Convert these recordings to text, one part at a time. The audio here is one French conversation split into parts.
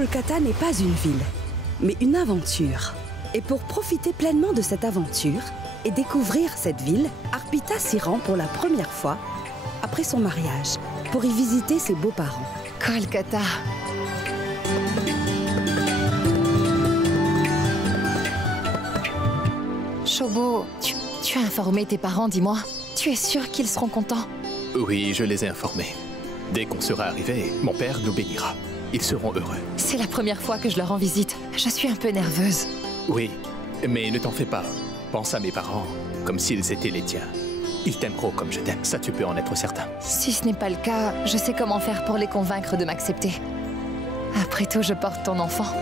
Kolkata n'est pas une ville, mais une aventure. Et pour profiter pleinement de cette aventure et découvrir cette ville, Arpita s'y rend pour la première fois après son mariage, pour y visiter ses beaux-parents. Kolkata. Shobo, tu as informé tes parents, dis-moi. Tu es sûr qu'ils seront contents? Oui, je les ai informés. Dès qu'on sera arrivé, mon père nous bénira. Ils seront heureux. C'est la première fois que je leur rends visite. Je suis un peu nerveuse. Oui, mais ne t'en fais pas. Pense à mes parents comme s'ils étaient les tiens. Ils t'aimeront comme je t'aime, ça tu peux en être certain. Si ce n'est pas le cas, je sais comment faire pour les convaincre de m'accepter. Après tout, je porte ton enfant.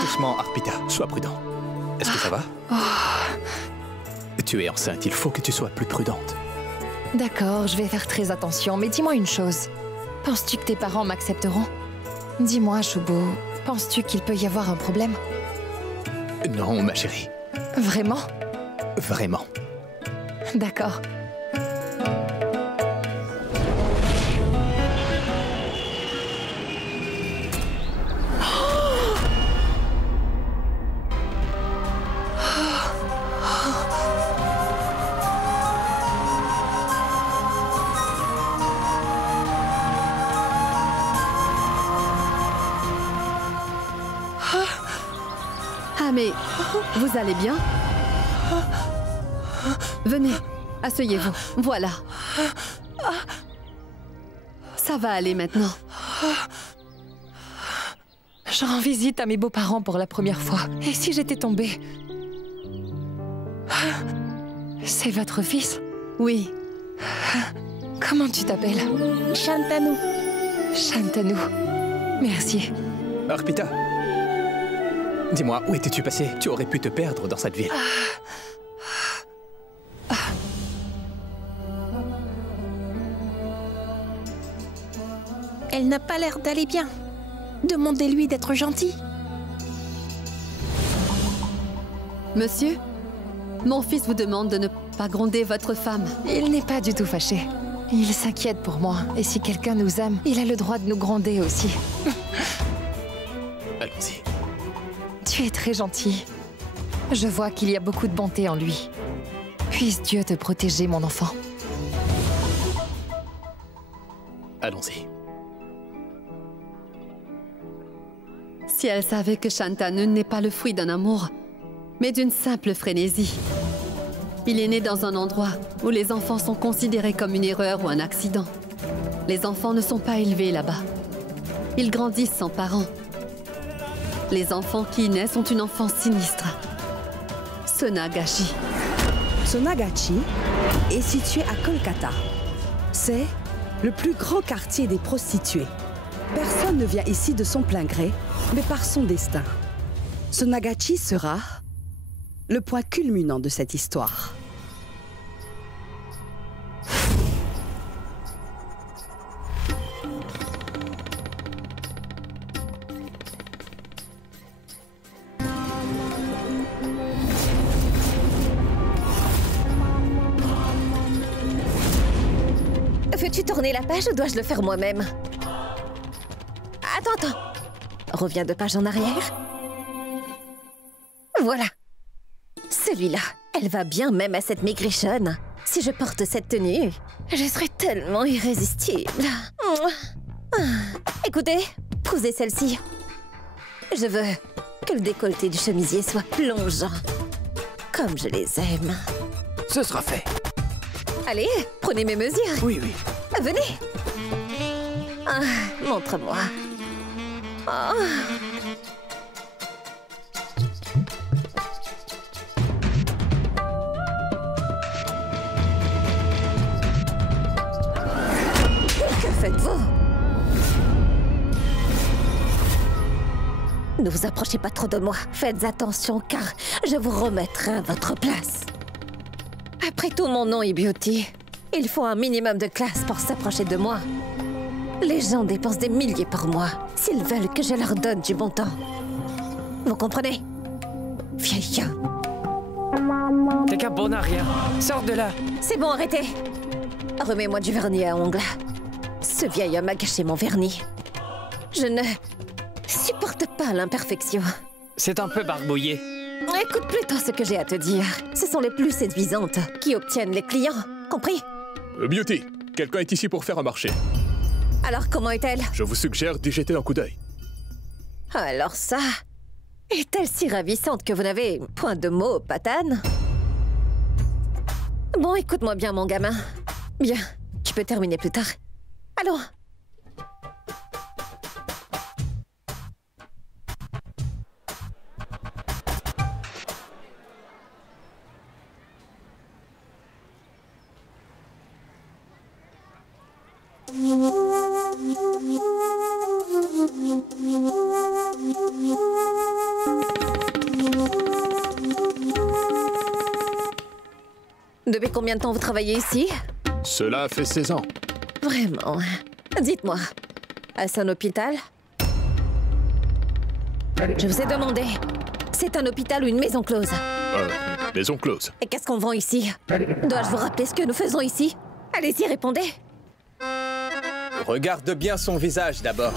Doucement, Arpita, sois prudent. Est-ce que ça va? Tu es enceinte, il faut que tu sois plus prudente. D'accord, je vais faire très attention, mais dis-moi une chose. Penses-tu que tes parents m'accepteront? Dis-moi, Shobo, penses-tu qu'il peut y avoir un problème? Non, ma chérie. Vraiment? Vraiment. D'accord. Ah mais, vous allez bien? Venez, asseyez-vous. Voilà. Ça va aller maintenant. Je rends visite à mes beaux-parents pour la première fois. Et si j'étais tombée? C'est votre fils? Oui. Comment tu t'appelles? Shantanu. Shantanu. Merci. Arpita, dis-moi, où étais-tu passé? Tu aurais pu te perdre dans cette ville. Elle n'a pas l'air d'aller bien. Demandez-lui d'être gentil. Monsieur, mon fils vous demande de ne pas gronder votre femme. Il n'est pas du tout fâché. Il s'inquiète pour moi. Et si quelqu'un nous aime, il a le droit de nous gronder aussi. Allons-y. Tu es très gentil. Je vois qu'il y a beaucoup de bonté en lui. Puisse Dieu te protéger, mon enfant. Allons-y. Si elle savait que Shantanu n'est pas le fruit d'un amour, mais d'une simple frénésie. Il est né dans un endroit où les enfants sont considérés comme une erreur ou un accident. Les enfants ne sont pas élevés là-bas. Ils grandissent sans parents. Les enfants qui y naissent ont une enfance sinistre. Sonagachi. Sonagachi est situé à Kolkata. C'est le plus grand quartier des prostituées. Personne ne vient ici de son plein gré, mais par son destin. Sonagachi sera le point culminant de cette histoire. Veux-tu tourner la page ou dois-je le faire moi-même? Attends. Reviens 2 pages en arrière. Voilà. Celui-là, elle va bien même à cette maigrichonne. Si je porte cette tenue, je serai tellement irrésistible. Écoutez, posez celle-ci. Je veux que le décolleté du chemisier soit plongeant, comme je les aime. Ce sera fait. Allez, prenez mes mesures. Oui. Venez. Montre-moi. Que faites-vous? Ne vous approchez pas trop de moi. Faites attention car je vous remettrai à votre place. Après tout, mon nom est Beauty. Il faut un minimum de classe pour s'approcher de moi. Les gens dépensent des milliers pour moi, s'ils veulent que je leur donne du bon temps. Vous comprenez? vieille. T'es qu'un bon à rien. Sors de là. C'est bon, arrêtez. Remets-moi du vernis à ongles. Ce vieil homme a gâché mon vernis. Je ne supporte pas l'imperfection. C'est un peu barbouillé. Écoute plutôt ce que j'ai à te dire. Ce sont les plus séduisantes qui obtiennent les clients. Compris? Beauty, quelqu'un est ici pour faire un marché. Alors comment est-elle? Je vous suggère d'y jeter un coup d'œil. Alors ça... Est-elle si ravissante que vous n'avez point de mots, patane? Bon, écoute-moi bien, mon gamin. Bien, tu peux terminer plus tard. Allons. Depuis combien de temps vous travaillez ici? Cela fait 16 ans. Vraiment. Dites-moi, est-ce un hôpital? Je vous ai demandé. C'est un hôpital ou une maison close? Maison close. Et qu'est-ce qu'on vend ici? Dois-je vous rappeler ce que nous faisons ici? Allez-y, répondez. Regarde bien son visage d'abord.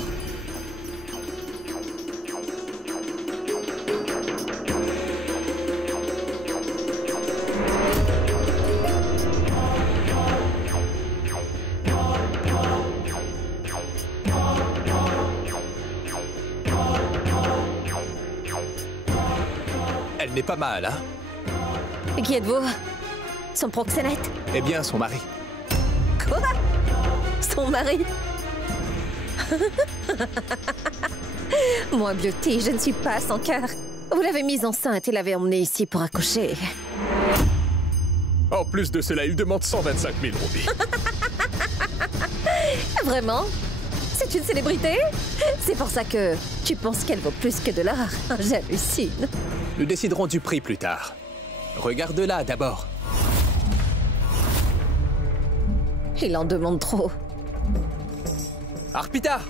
Elle n'est pas mal, hein? Et qui êtes-vous? Son proxénète? Eh bien, son mari. Quoi? Son mari? Moi, Beauty, je ne suis pas sans cœur. Vous l'avez mise enceinte et l'avez emmenée ici pour accoucher. En plus de cela, il demande 125 000 roupies. Vraiment? C'est une célébrité? C'est pour ça que tu penses qu'elle vaut plus que de l'or? J'hallucine. Nous déciderons du prix plus tard. Regarde-la d'abord. Il en demande trop. Arpita!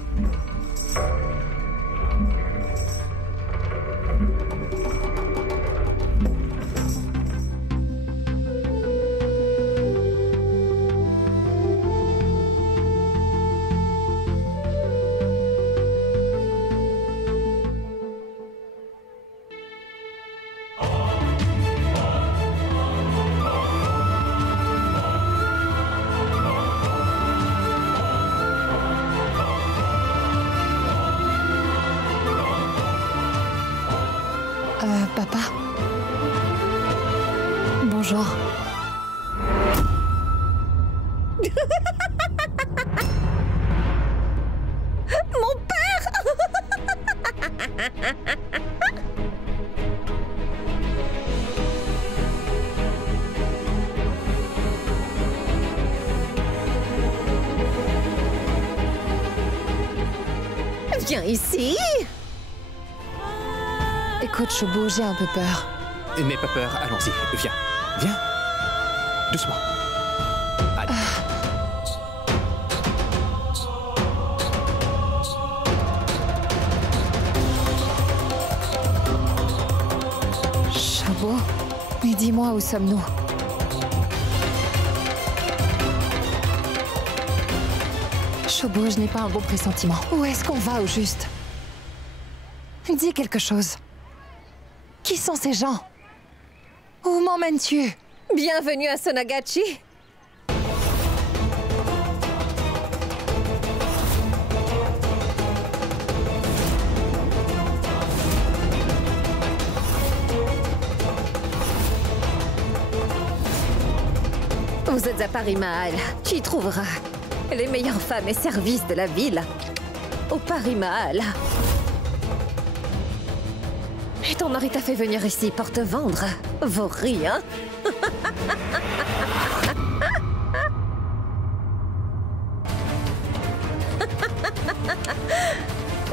Papa. Bonjour. Mon père! Viens ici! Écoute, Choubo, j'ai un peu peur. N'aie pas peur, allons-y. Viens. Viens. Doucement. Allez. Choubo, mais dis-moi, où sommes-nous? Choubo, je n'ai pas un bon pressentiment. Où est-ce qu'on va au juste? Dis quelque chose. Qui sont ces gens? Où m'emmènes-tu? Bienvenue à Sonagachi. Vous êtes à Paris Mahal. Tu y trouveras les meilleures femmes et services de la ville. Au Paris Mahal. Et ton mari t'a fait venir ici pour te vendre. Vaut rien.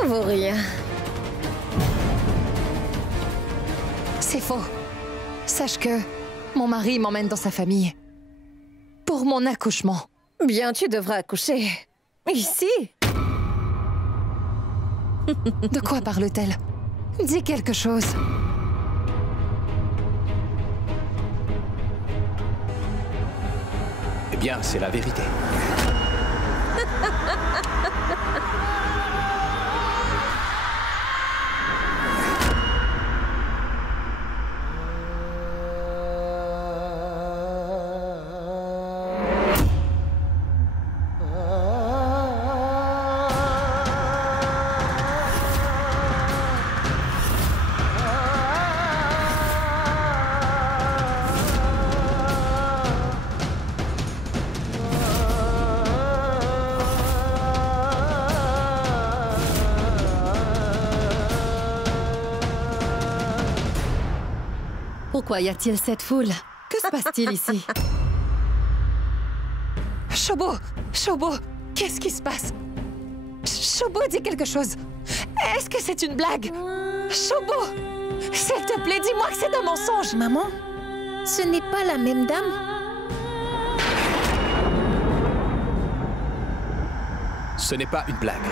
Vaut rien. C'est faux. Sache que mon mari m'emmène dans sa famille. Pour mon accouchement. Bien, tu devras accoucher. Ici. De quoi parle-t-elle? Dis quelque chose. Bien, c'est la vérité. Pourquoi y a-t-il cette foule? Que se passe-t-il ici? Shobo! Shobo! Qu'est-ce qui se passe? Shobo, dis quelque chose! Est-ce que c'est une blague? Shobo! S'il te plaît, dis-moi que c'est un mensonge! Maman, ce n'est pas la même dame? Ce n'est pas une blague.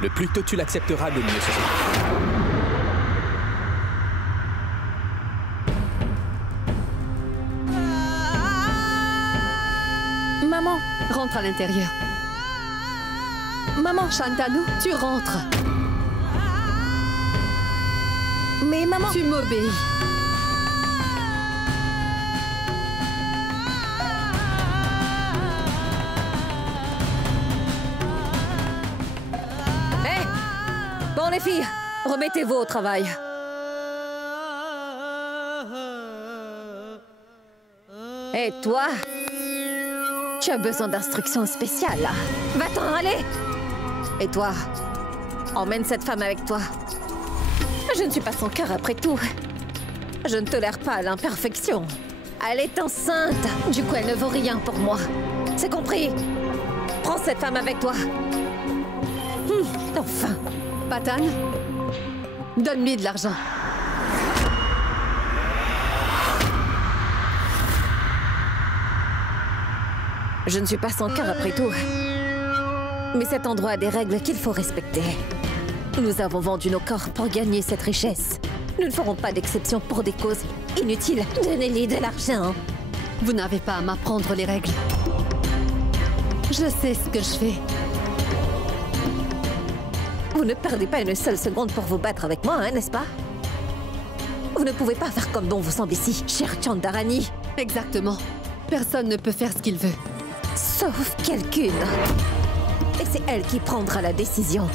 Le plus tôt tu l'accepteras, le mieux ce sera. Maman! Rentre à l'intérieur. Maman! Shantanu, tu rentres. Mais maman! Tu m'obéis. Hé! Bon, les filles, remettez-vous au travail. Et toi? Tu as besoin d'instructions spéciales, là. Va-t'en aller! Et toi? Emmène cette femme avec toi. Je ne suis pas son cœur après tout. Je ne tolère pas l'imperfection. Elle est enceinte. Du coup, elle ne vaut rien pour moi. C'est compris? Prends cette femme avec toi. Enfin. Patan, donne-lui de l'argent. Je ne suis pas sans cœur après tout. Mais cet endroit a des règles qu'il faut respecter. Nous avons vendu nos corps pour gagner cette richesse. Nous ne ferons pas d'exception pour des causes inutiles. Donnez-lui de l'argent. Vous n'avez pas à m'apprendre les règles. Je sais ce que je fais. Vous ne perdez pas une seule seconde pour vous battre avec moi, hein, n'est-ce pas? Vous ne pouvez pas faire comme bon vous semble ici, chère Chandharani. Exactement. Personne ne peut faire ce qu'il veut. Sauf quelqu'une. Et c'est elle qui prendra la décision.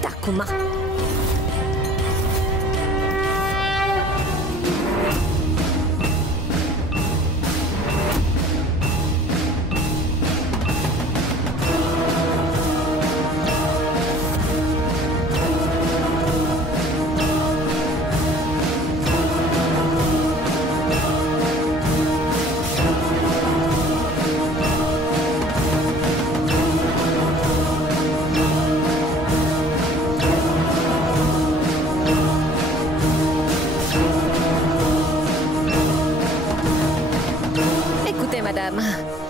Takuma.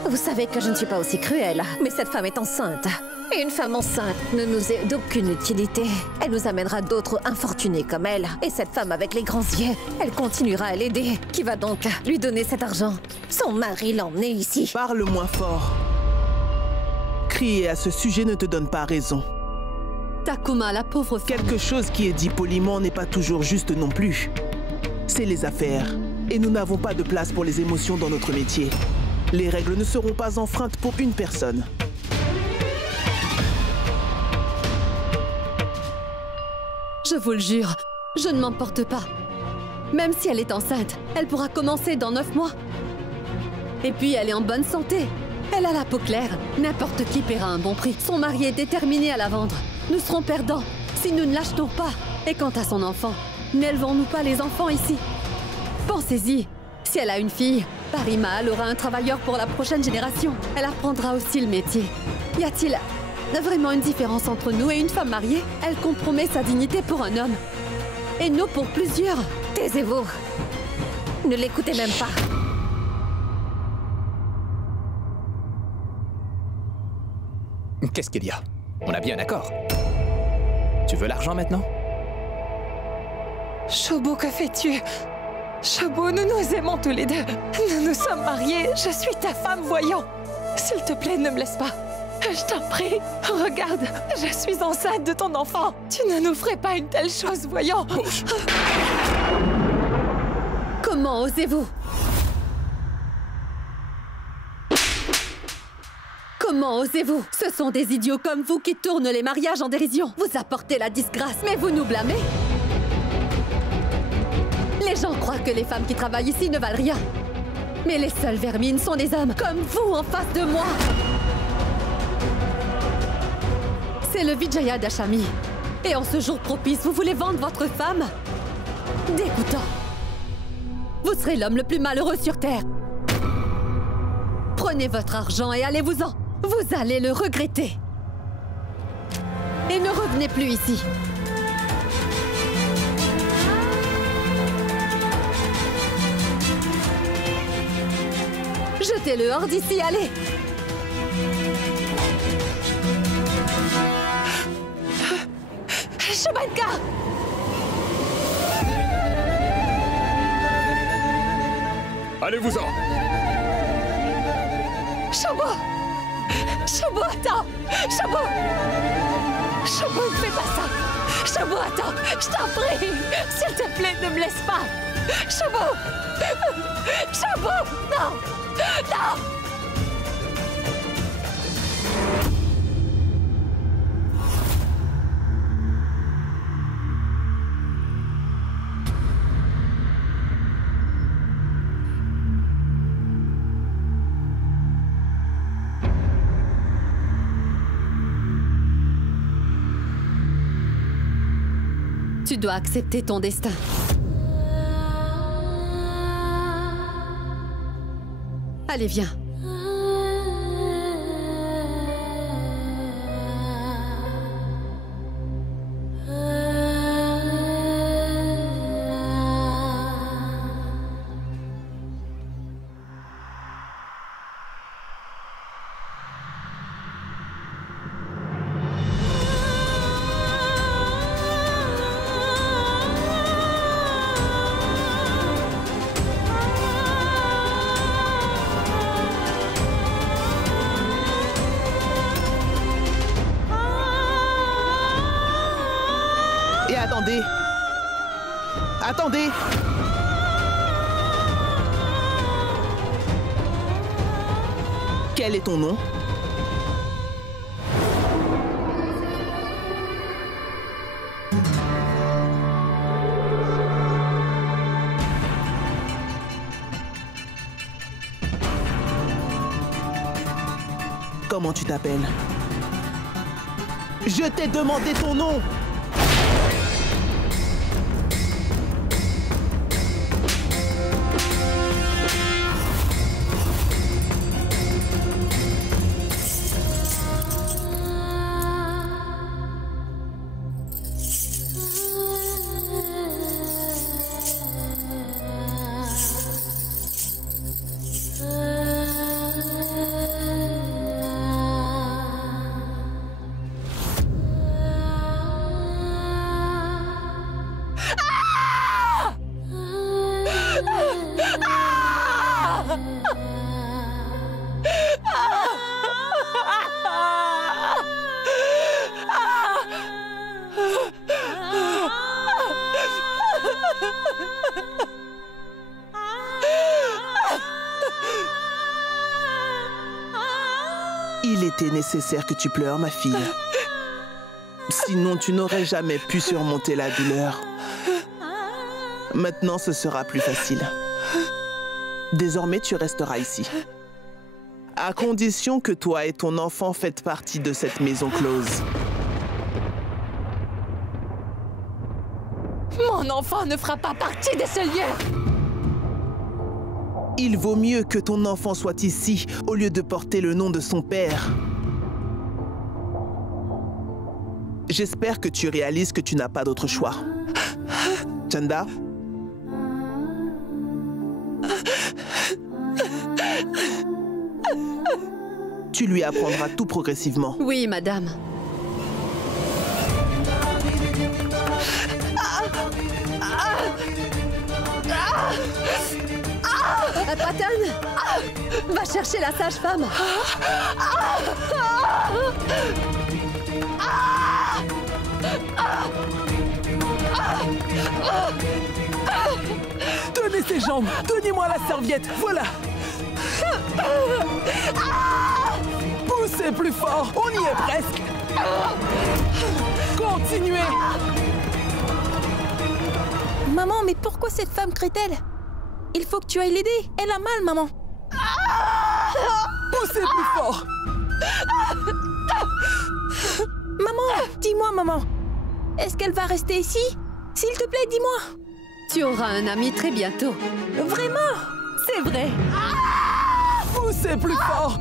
Vous savez que je ne suis pas aussi cruelle, mais cette femme est enceinte. Et une femme enceinte ne nous est d'aucune utilité. Elle nous amènera d'autres infortunés comme elle. Et cette femme avec les grands yeux, elle continuera à l'aider. Qui va donc lui donner cet argent? Son mari l'a emmené ici. Parle moins fort. Crier à ce sujet ne te donne pas raison. Takuma, la pauvre femme. Quelque chose qui est dit poliment n'est pas toujours juste non plus. C'est les affaires. Et nous n'avons pas de place pour les émotions dans notre métier. Les règles ne seront pas enfreintes pour une personne. Je vous le jure, je ne m'emporte pas. Même si elle est enceinte, elle pourra commencer dans 9 mois. Et puis elle est en bonne santé. Elle a la peau claire. N'importe qui paiera un bon prix. Son mari est déterminé à la vendre. Nous serons perdants si nous ne l'achetons pas. Et quant à son enfant, n'élevons-nous pas les enfants ici? Pensez-y. Si elle a une fille, Parima aura un travailleur pour la prochaine génération. Elle apprendra aussi le métier. Y a-t-il vraiment une différence entre nous et une femme mariée? Elle compromet sa dignité pour un homme. Et nous pour plusieurs. Taisez-vous. Ne l'écoutez même pas. Qu'est-ce qu'il y a? On a bien un accord. Tu veux l'argent maintenant? Shobo, que fais-tu? Shobo, nous nous aimons tous les deux. Nous nous sommes mariés. Je suis ta femme, voyons. S'il te plaît, ne me laisse pas. Je t'en prie. Regarde, je suis enceinte de ton enfant. Tu ne nous ferais pas une telle chose, voyons. Comment osez-vous? Comment osez-vous? Ce sont des idiots comme vous qui tournent les mariages en dérision. Vous apportez la disgrâce, mais vous nous blâmez. Les gens croient que les femmes qui travaillent ici ne valent rien. Mais les seules vermines sont des hommes comme vous en face de moi. C'est le Vijaya Dashami. Et en ce jour propice, vous voulez vendre votre femme? Dégoûtant. Vous serez l'homme le plus malheureux sur Terre. Prenez votre argent et allez-vous-en. Vous allez le regretter. Et ne revenez plus ici. Jetez-le hors d'ici, allez! Shobanka! Allez-vous-en! Shobo! Shobo, attends! Shobo! Shobo, ne fais pas ça! Shobo, attends! Je t'en prie! S'il te plaît, ne me laisse pas! Shobo! Shobo! Non! Non! Tu dois accepter ton destin. Allez, viens. Et attendez! Attendez! Quel est ton nom? Comment tu t'appelles? Je t'ai demandé ton nom! Il était nécessaire que tu pleures, ma fille. Sinon, tu n'aurais jamais pu surmonter la douleur. Maintenant, ce sera plus facile. Désormais, tu resteras ici. À condition que toi et ton enfant faites partie de cette maison close. Mon enfant ne fera pas partie de ce lieu! Il vaut mieux que ton enfant soit ici au lieu de porter le nom de son père. J'espère que tu réalises que tu n'as pas d'autre choix. Chanda? Tu lui apprendras tout progressivement. Oui, madame. Patton, va chercher la sage-femme. Tenez ses jambes. Donnez-moi la serviette. Voilà. Poussez plus fort. On y est presque. Continuez. Maman, mais pourquoi cette femme crie-t-elle? Il faut que tu ailles l'aider. Elle a mal, maman. Poussez plus fort. Maman, dis-moi, maman. Est-ce qu'elle va rester ici? S'il te plaît, dis-moi. Tu auras un ami très bientôt. Vraiment? C'est vrai. Poussez plus fort.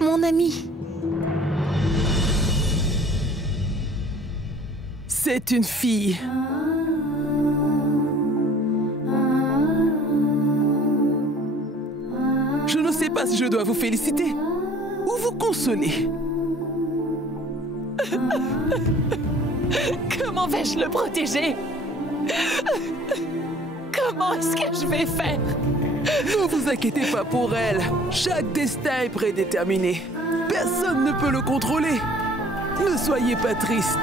Mon ami. C'est une fille. Je ne sais pas si je dois vous féliciter ou vous consoler. Comment vais-je le protéger? Comment est-ce que je vais faire? Ne vous inquiétez pas pour elle. Chaque destin est prédéterminé. Personne ne peut le contrôler. Ne soyez pas triste.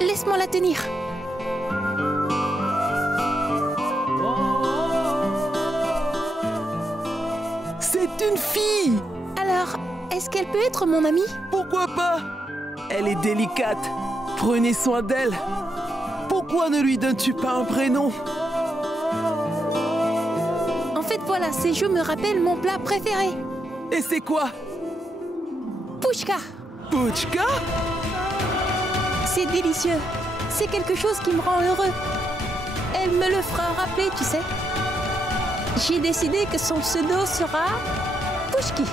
Laisse-moi la tenir. C'est une fille. Alors, est-ce qu'elle peut être mon amie? Pourquoi pas? Elle est délicate. Prenez soin d'elle. Pourquoi ne lui donnes-tu pas un prénom? En fait, voilà, ces jeux me rappellent mon plat préféré. Et c'est quoi? Pouchka. Pouchka? C'est délicieux. C'est quelque chose qui me rend heureux. Elle me le fera rappeler, tu sais. J'ai décidé que son pseudo sera Pouchki.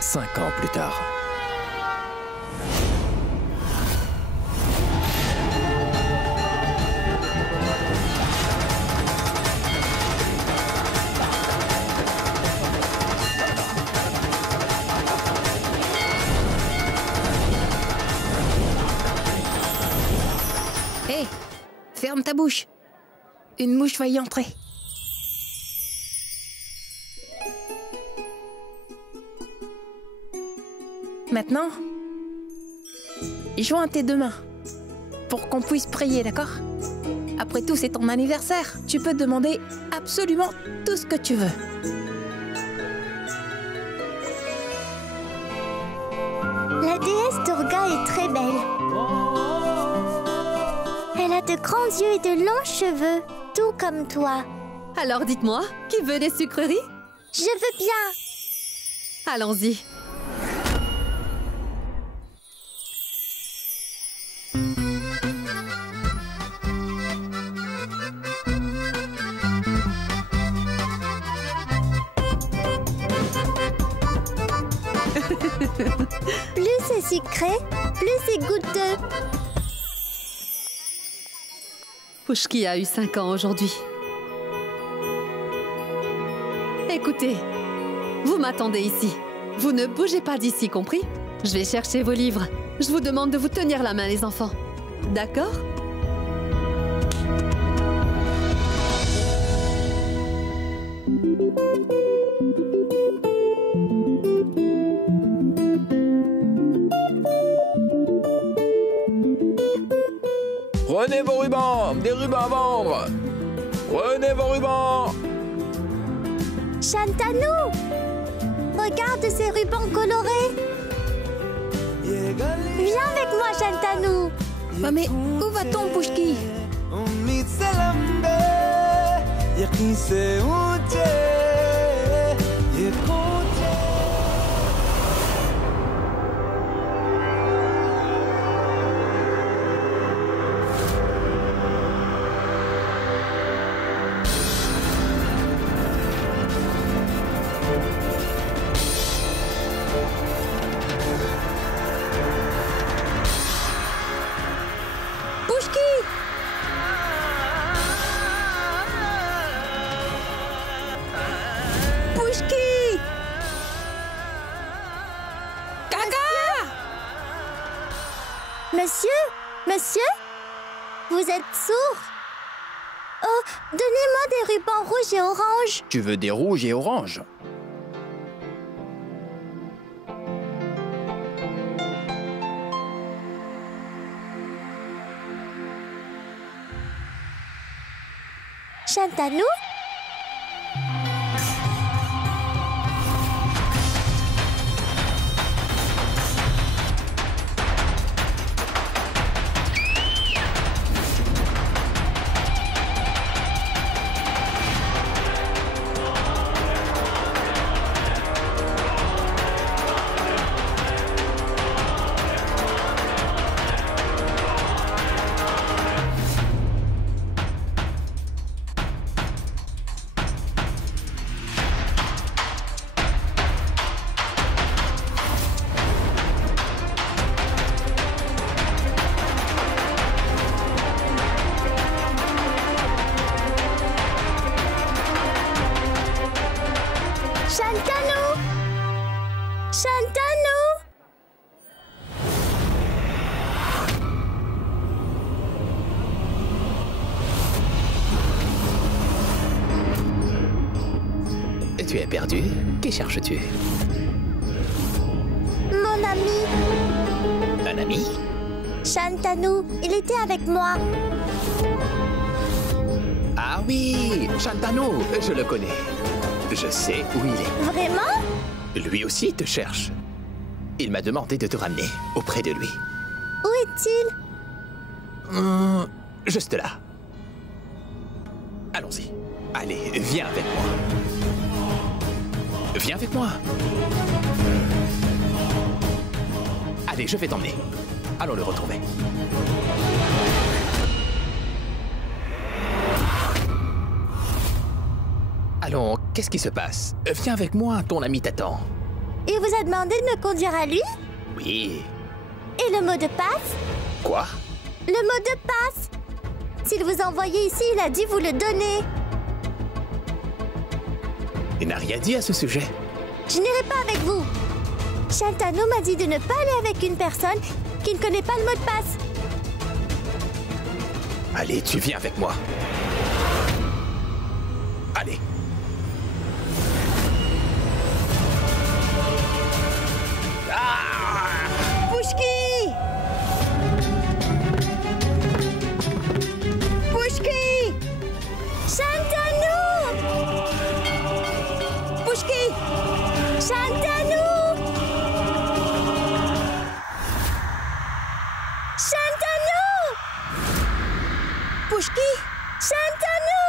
Cinq ans plus tard. Hé, ferme ta bouche. Une mouche va y entrer. Maintenant, joins tes deux mains pour qu'on puisse prier, d'accord? Après tout, c'est ton anniversaire. Tu peux demander absolument tout ce que tu veux. La déesse Durga est très belle. Elle a de grands yeux et de longs cheveux, tout comme toi. Alors dites-moi, qui veut des sucreries? Je veux bien. Allons-y. Plus c'est sucré, plus c'est goûteux. Pouchki a eu 5 ans aujourd'hui. Écoutez, vous m'attendez ici. Vous ne bougez pas d'ici, compris? Je vais chercher vos livres. Je vous demande de vous tenir la main, les enfants. D'accord? Prenez vos rubans, des rubans à vendre. Prenez vos rubans. Shantanu, regarde ces rubans colorés. Viens avec moi, Shantanu. Mais où va-t-on, Pouchki? यकीन से ऊंचे ये कूचे। Monsieur, vous êtes sourd? Oh, donnez-moi des rubans rouges et oranges. Tu veux des rouges et oranges? Shantanu? Tu es perdu? Qui cherches-tu? Mon ami. Un ami? Shantanu, il était avec moi. Ah oui, Shantanu, je le connais. Je sais où il est. Vraiment? Lui aussi te cherche. Il m'a demandé de te ramener auprès de lui. Où est-il? Juste là. Allons-y. Allez, viens avec moi. Viens avec moi. Allez, je vais t'emmener. Allons le retrouver. Allons, qu'est-ce qui se passe? Viens avec moi, ton ami t'attend. Il vous a demandé de me conduire à lui? Oui. Et le mot de passe? Quoi? Le mot de passe. S'il vous a envoyé ici, il a dit vous le donner. Il n'a rien dit à ce sujet. Je n'irai pas avec vous. Shantanu m'a dit de ne pas aller avec une personne qui ne connaît pas le mot de passe. Allez, tu viens avec moi. Allez. Pushki! Pushki! Shantanu! Pushki! Shantanu! Shantanu! Pushki! Shantanu!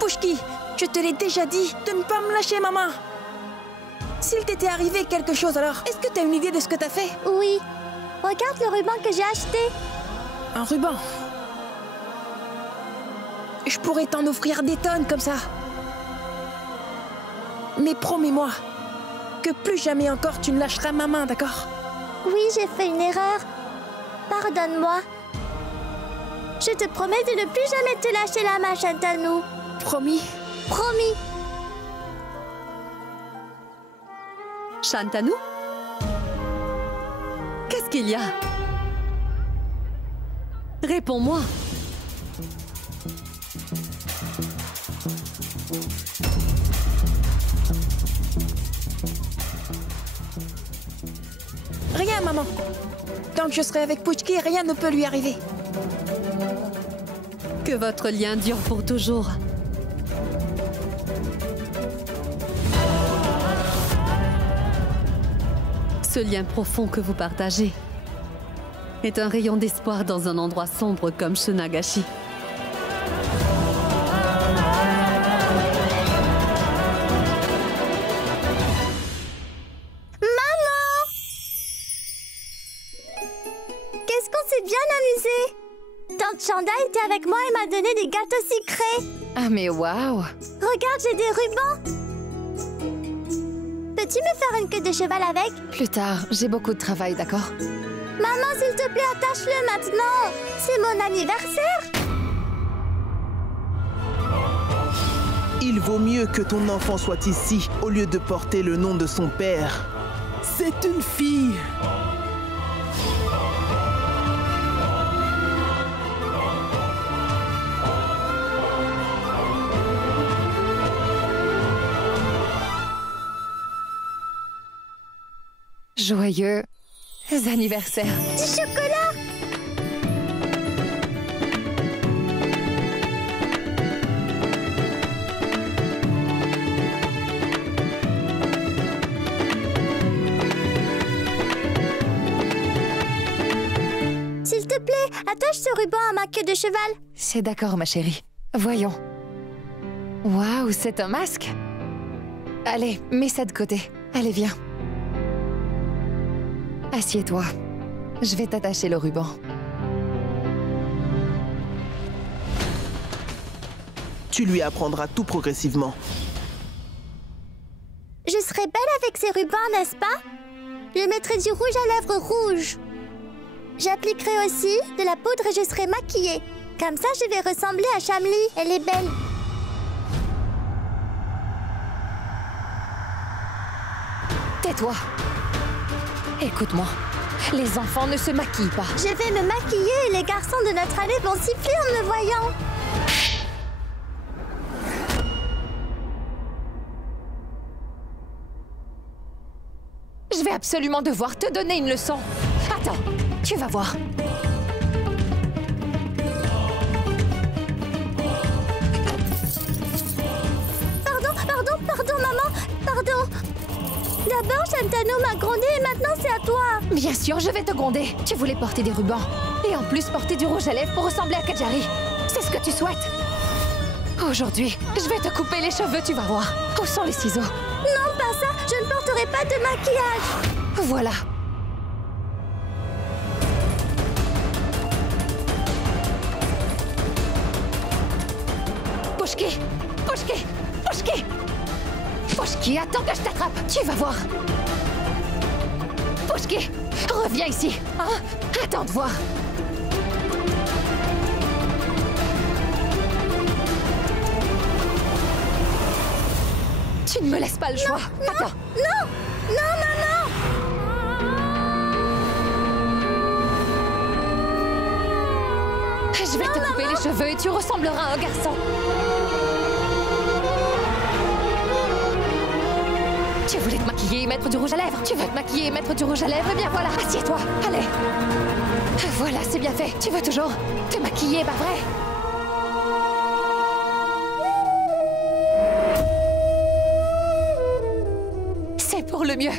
Pushki, je te l'ai déjà dit de ne pas me lâcher, maman. S'il t'était arrivé quelque chose alors, est-ce que tu as une idée de ce que tu as fait? Oui. Regarde le ruban que j'ai acheté. Un ruban? Je pourrais t'en offrir des tonnes comme ça. Mais promets-moi que plus jamais encore tu ne lâcheras ma main, d'accord? Oui, j'ai fait une erreur. Pardonne-moi. Je te promets de ne plus jamais te lâcher la main, Shantanu. Promis? Promis. Shantanu? qu'il y a? Réponds-moi. Rien, maman. Tant que je serai avec Pushki, rien ne peut lui arriver. Que votre lien dure pour toujours. Ce lien profond que vous partagez est un rayon d'espoir dans un endroit sombre comme Shunagashi. Qu'est-ce qu'on s'est bien amusé! Tante Chanda était avec moi et m'a donné des gâteaux sucrés. Ah mais waouh! Regarde, j'ai des rubans. Peux-tu me faire une queue de cheval avec? Plus tard, j'ai beaucoup de travail, d'accord? Maman, s'il te plaît, attache-le maintenant. C'est mon anniversaire. Il vaut mieux que ton enfant soit ici au lieu de porter le nom de son père. C'est une fille. Joyeux anniversaire. Du chocolat. S'il te plaît, attache ce ruban à ma queue de cheval. C'est d'accord, ma chérie. Voyons. Waouh, c'est un masque. Allez, mets ça de côté. Allez, viens. Assieds-toi. Je vais t'attacher le ruban. Tu lui apprendras tout progressivement. Je serai belle avec ces rubans, n'est-ce pas? Je mettrai du rouge à lèvres rouge. J'appliquerai aussi de la poudre et je serai maquillée. Comme ça, je vais ressembler à Shamli. Elle est belle. Tais-toi. Écoute-moi. Les enfants ne se maquillent pas. Je vais me maquiller et les garçons de notre allée vont siffler en me voyant. Je vais absolument devoir te donner une leçon. Attends, tu vas voir. Pardon, maman. Pardon. D'abord, Shantanu m'a grondé et maintenant c'est à toi. Bien sûr, je vais te gronder. Tu voulais porter des rubans. Et en plus porter du rouge à lèvres pour ressembler à Kajari. C'est ce que tu souhaites. Aujourd'hui, je vais te couper les cheveux, tu vas voir. Où sont les ciseaux? Non, pas ça. Je ne porterai pas de maquillage. Voilà. Pushki! Pushki! Pushki! Pushki, attends que je t'attrape. Tu vas voir. Pushki, reviens ici. Hein? Attends de voir. Tu ne me laisses pas le choix. Non, attends. Non, maman. Je vais te couper les cheveux et tu ressembleras à un garçon. Tu voulais te maquiller et mettre du rouge à lèvres. Tu veux te maquiller et mettre du rouge à lèvres. Eh bien voilà, assieds-toi. Allez. Voilà, c'est bien fait. Tu veux toujours te maquiller, pas vrai? C'est pour le mieux.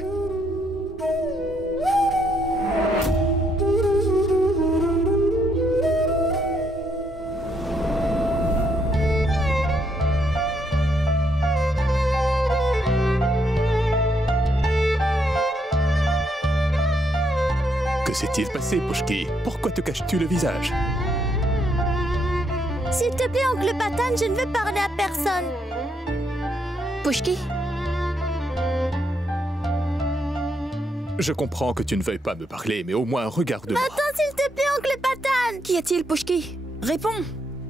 Que s'est-il passé, Pushki? Pourquoi te caches-tu le visage? S'il te plaît, oncle Patan, je ne veux parler à personne. Pushki? Je comprends que tu ne veuilles pas me parler, mais au moins regarde-moi. Attends, s'il te plaît, oncle Patan. Qu'y a-t-il, Pushki? Réponds.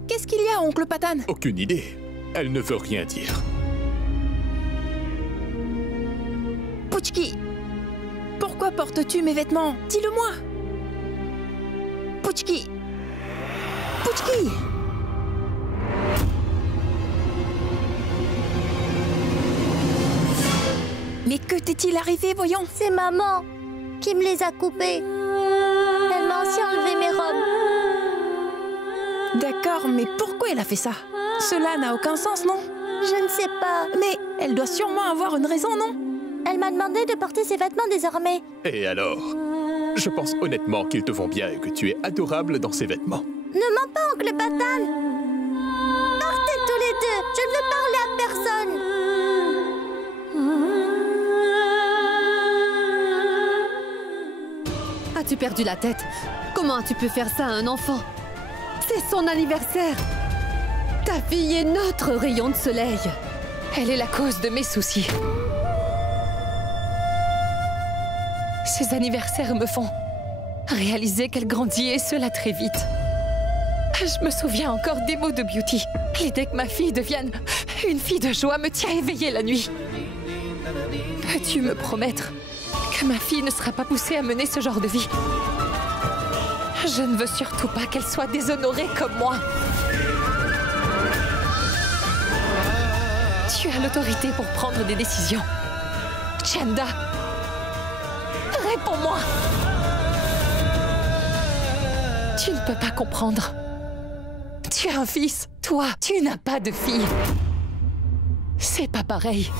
Qu'est-ce qu'il y a, oncle Patan? Aucune idée. Elle ne veut rien dire. Pushki, pourquoi portes-tu mes vêtements? Dis-le-moi. Puchki! Puchki! Mais que t'est-il arrivé, voyons? C'est maman qui me les a coupés. Elle m'a aussi enlevé mes robes. D'accord, mais pourquoi elle a fait ça? Cela n'a aucun sens, non? Je ne sais pas. Mais elle doit sûrement avoir une raison, non? Elle m'a demandé de porter ses vêtements désormais. Et alors? Je pense honnêtement qu'ils te vont bien et que tu es adorable dans ces vêtements. Ne mens pas, oncle Patan. Partez tous les deux. Je ne veux parler à personne. As-tu perdu la tête? Comment as-tu pu faire ça à un enfant? C'est son anniversaire! Ta fille est notre rayon de soleil! Elle est la cause de mes soucis. Ces anniversaires me font réaliser qu'elle grandit et cela très vite. Je me souviens encore des mots de Beauty. L'idée que ma fille devienne une fille de joie me tient éveillée la nuit. Peux-tu me promettre que ma fille ne sera pas poussée à mener ce genre de vie? Je ne veux surtout pas qu'elle soit déshonorée comme moi. Tu as l'autorité pour prendre des décisions. Chanda, réponds-moi. Tu ne peux pas comprendre. Tu as un fils. Toi, tu n'as pas de fille. C'est pas pareil.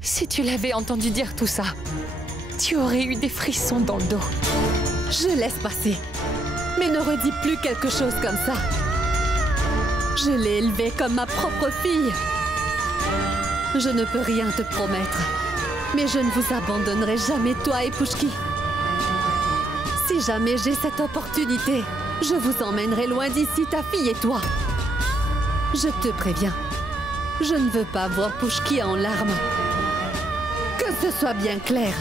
Si tu l'avais entendu dire tout ça, tu aurais eu des frissons dans le dos. Je laisse passer. Mais ne redis plus quelque chose comme ça. Je l'ai élevée comme ma propre fille. Je ne peux rien te promettre. Mais je ne vous abandonnerai jamais, toi et Pushki. Si jamais j'ai cette opportunité, je vous emmènerai loin d'ici, ta fille et toi. Je te préviens. Je ne veux pas voir Pushki en larmes. Que ce soit bien clair.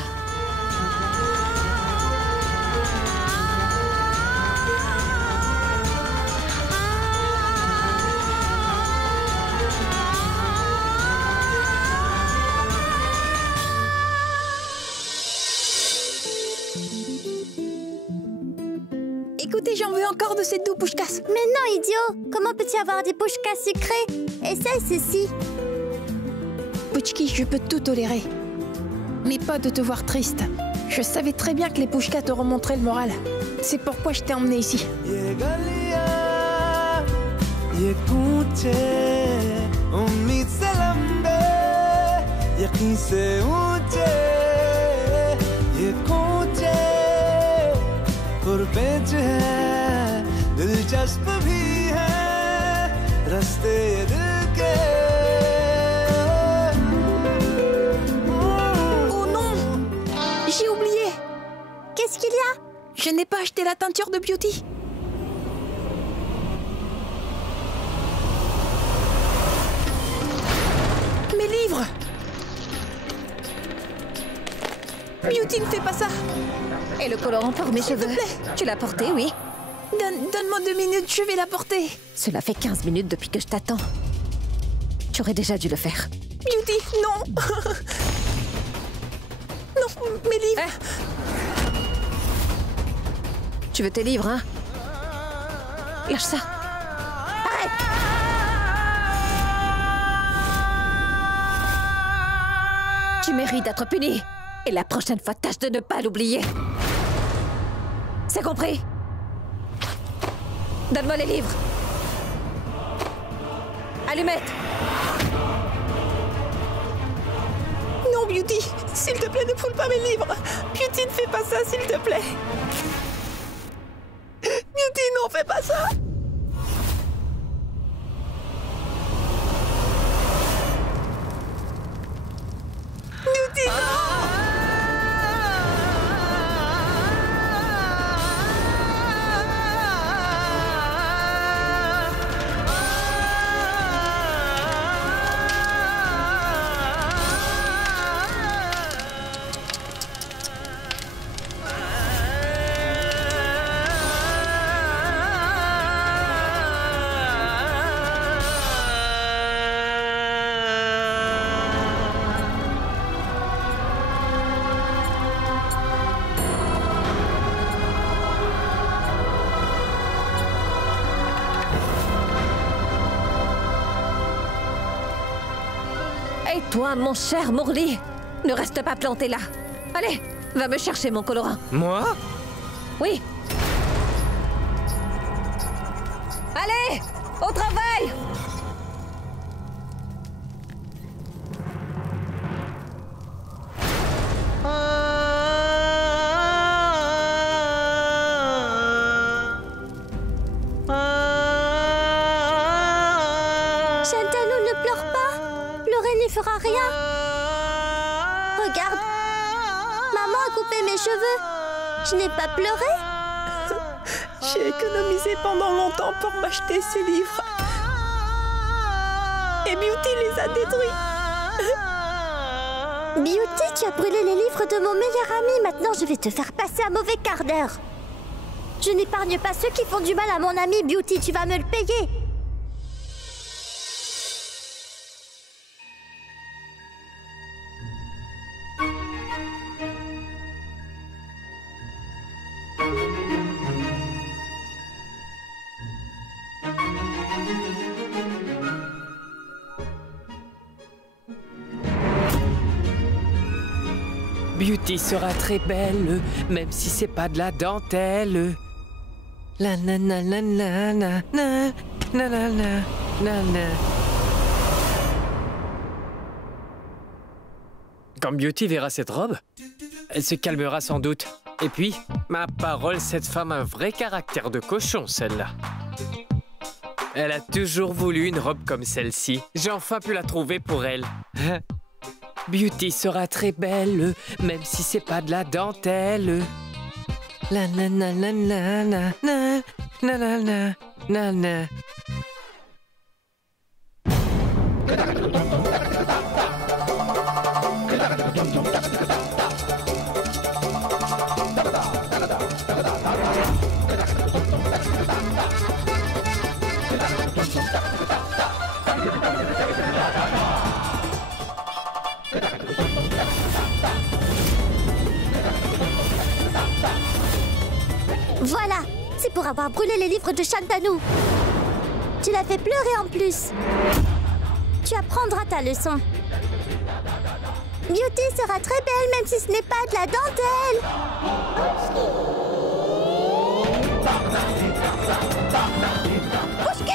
Écoutez, j'en veux encore de ces doux pushkas. Mais non, idiot. Comment peux-tu avoir des pushkas sucrés? Essaye ceci. Puchki, je peux tout tolérer. Mais pas de te voir triste. Je savais très bien que les pushkas te remonteraient le moral. C'est pourquoi je t'ai emmené ici. Oh non! J'ai oublié! Qu'est-ce qu'il y a? Je n'ai pas acheté la teinture de Beauty. Mes livres! Beauty, ne fais pas ça! Et le colorant pour mes cheveux? S'il te plaît. Tu l'as porté, oui? Donne-moi 2 minutes, je vais la porter. Cela fait 15 minutes depuis que je t'attends. Tu aurais déjà dû le faire. Beauty, non! Non, mes livres! Tu veux tes livres, hein? Lâche ça! Arrête! Tu mérites d'être puni. Et la prochaine fois, tâche de ne pas l'oublier. C'est compris? Donne-moi les livres. Allumette. Non, Beauty, s'il te plaît, ne foule pas mes livres. Beauty, ne fais pas ça, s'il te plaît. Beauty, non, fais pas ça. Beauty, non. Toi, mon cher Morley, ne reste pas planté là. Allez, va me chercher mon colorant. Moi? Oui. Allez, au travail! Shantanu, ne pleure pas. Pleurer n'y fera rien. Regarde. Maman a coupé mes cheveux. Je n'ai pas pleuré. J'ai économisé pendant longtemps pour m'acheter ces livres. Et Beauty les a détruits. Beauty, tu as brûlé les livres de mon meilleur ami. Maintenant, je vais te faire passer un mauvais quart d'heure. Je n'épargne pas ceux qui font du mal à mon ami. Beauty, tu vas me le payer. Beauty sera très belle, même si c'est pas de la dentelle. La na na na na na na na na na na na. Quand Beauty verra cette robe, elle se calmera sans doute. Et puis, ma parole, cette femme a un vrai caractère de cochon, celle-là. Elle a toujours voulu une robe comme celle-ci. J'ai enfin pu la trouver pour elle. Beauty sera très belle, même si c'est pas de la dentelle. La na na na na na na na na na na na. Voilà, c'est pour avoir brûlé les livres de Shantanu. Tu l'as fait pleurer en plus. Tu apprendras ta leçon. Beauty sera très belle même si ce n'est pas de la dentelle. Bouchki!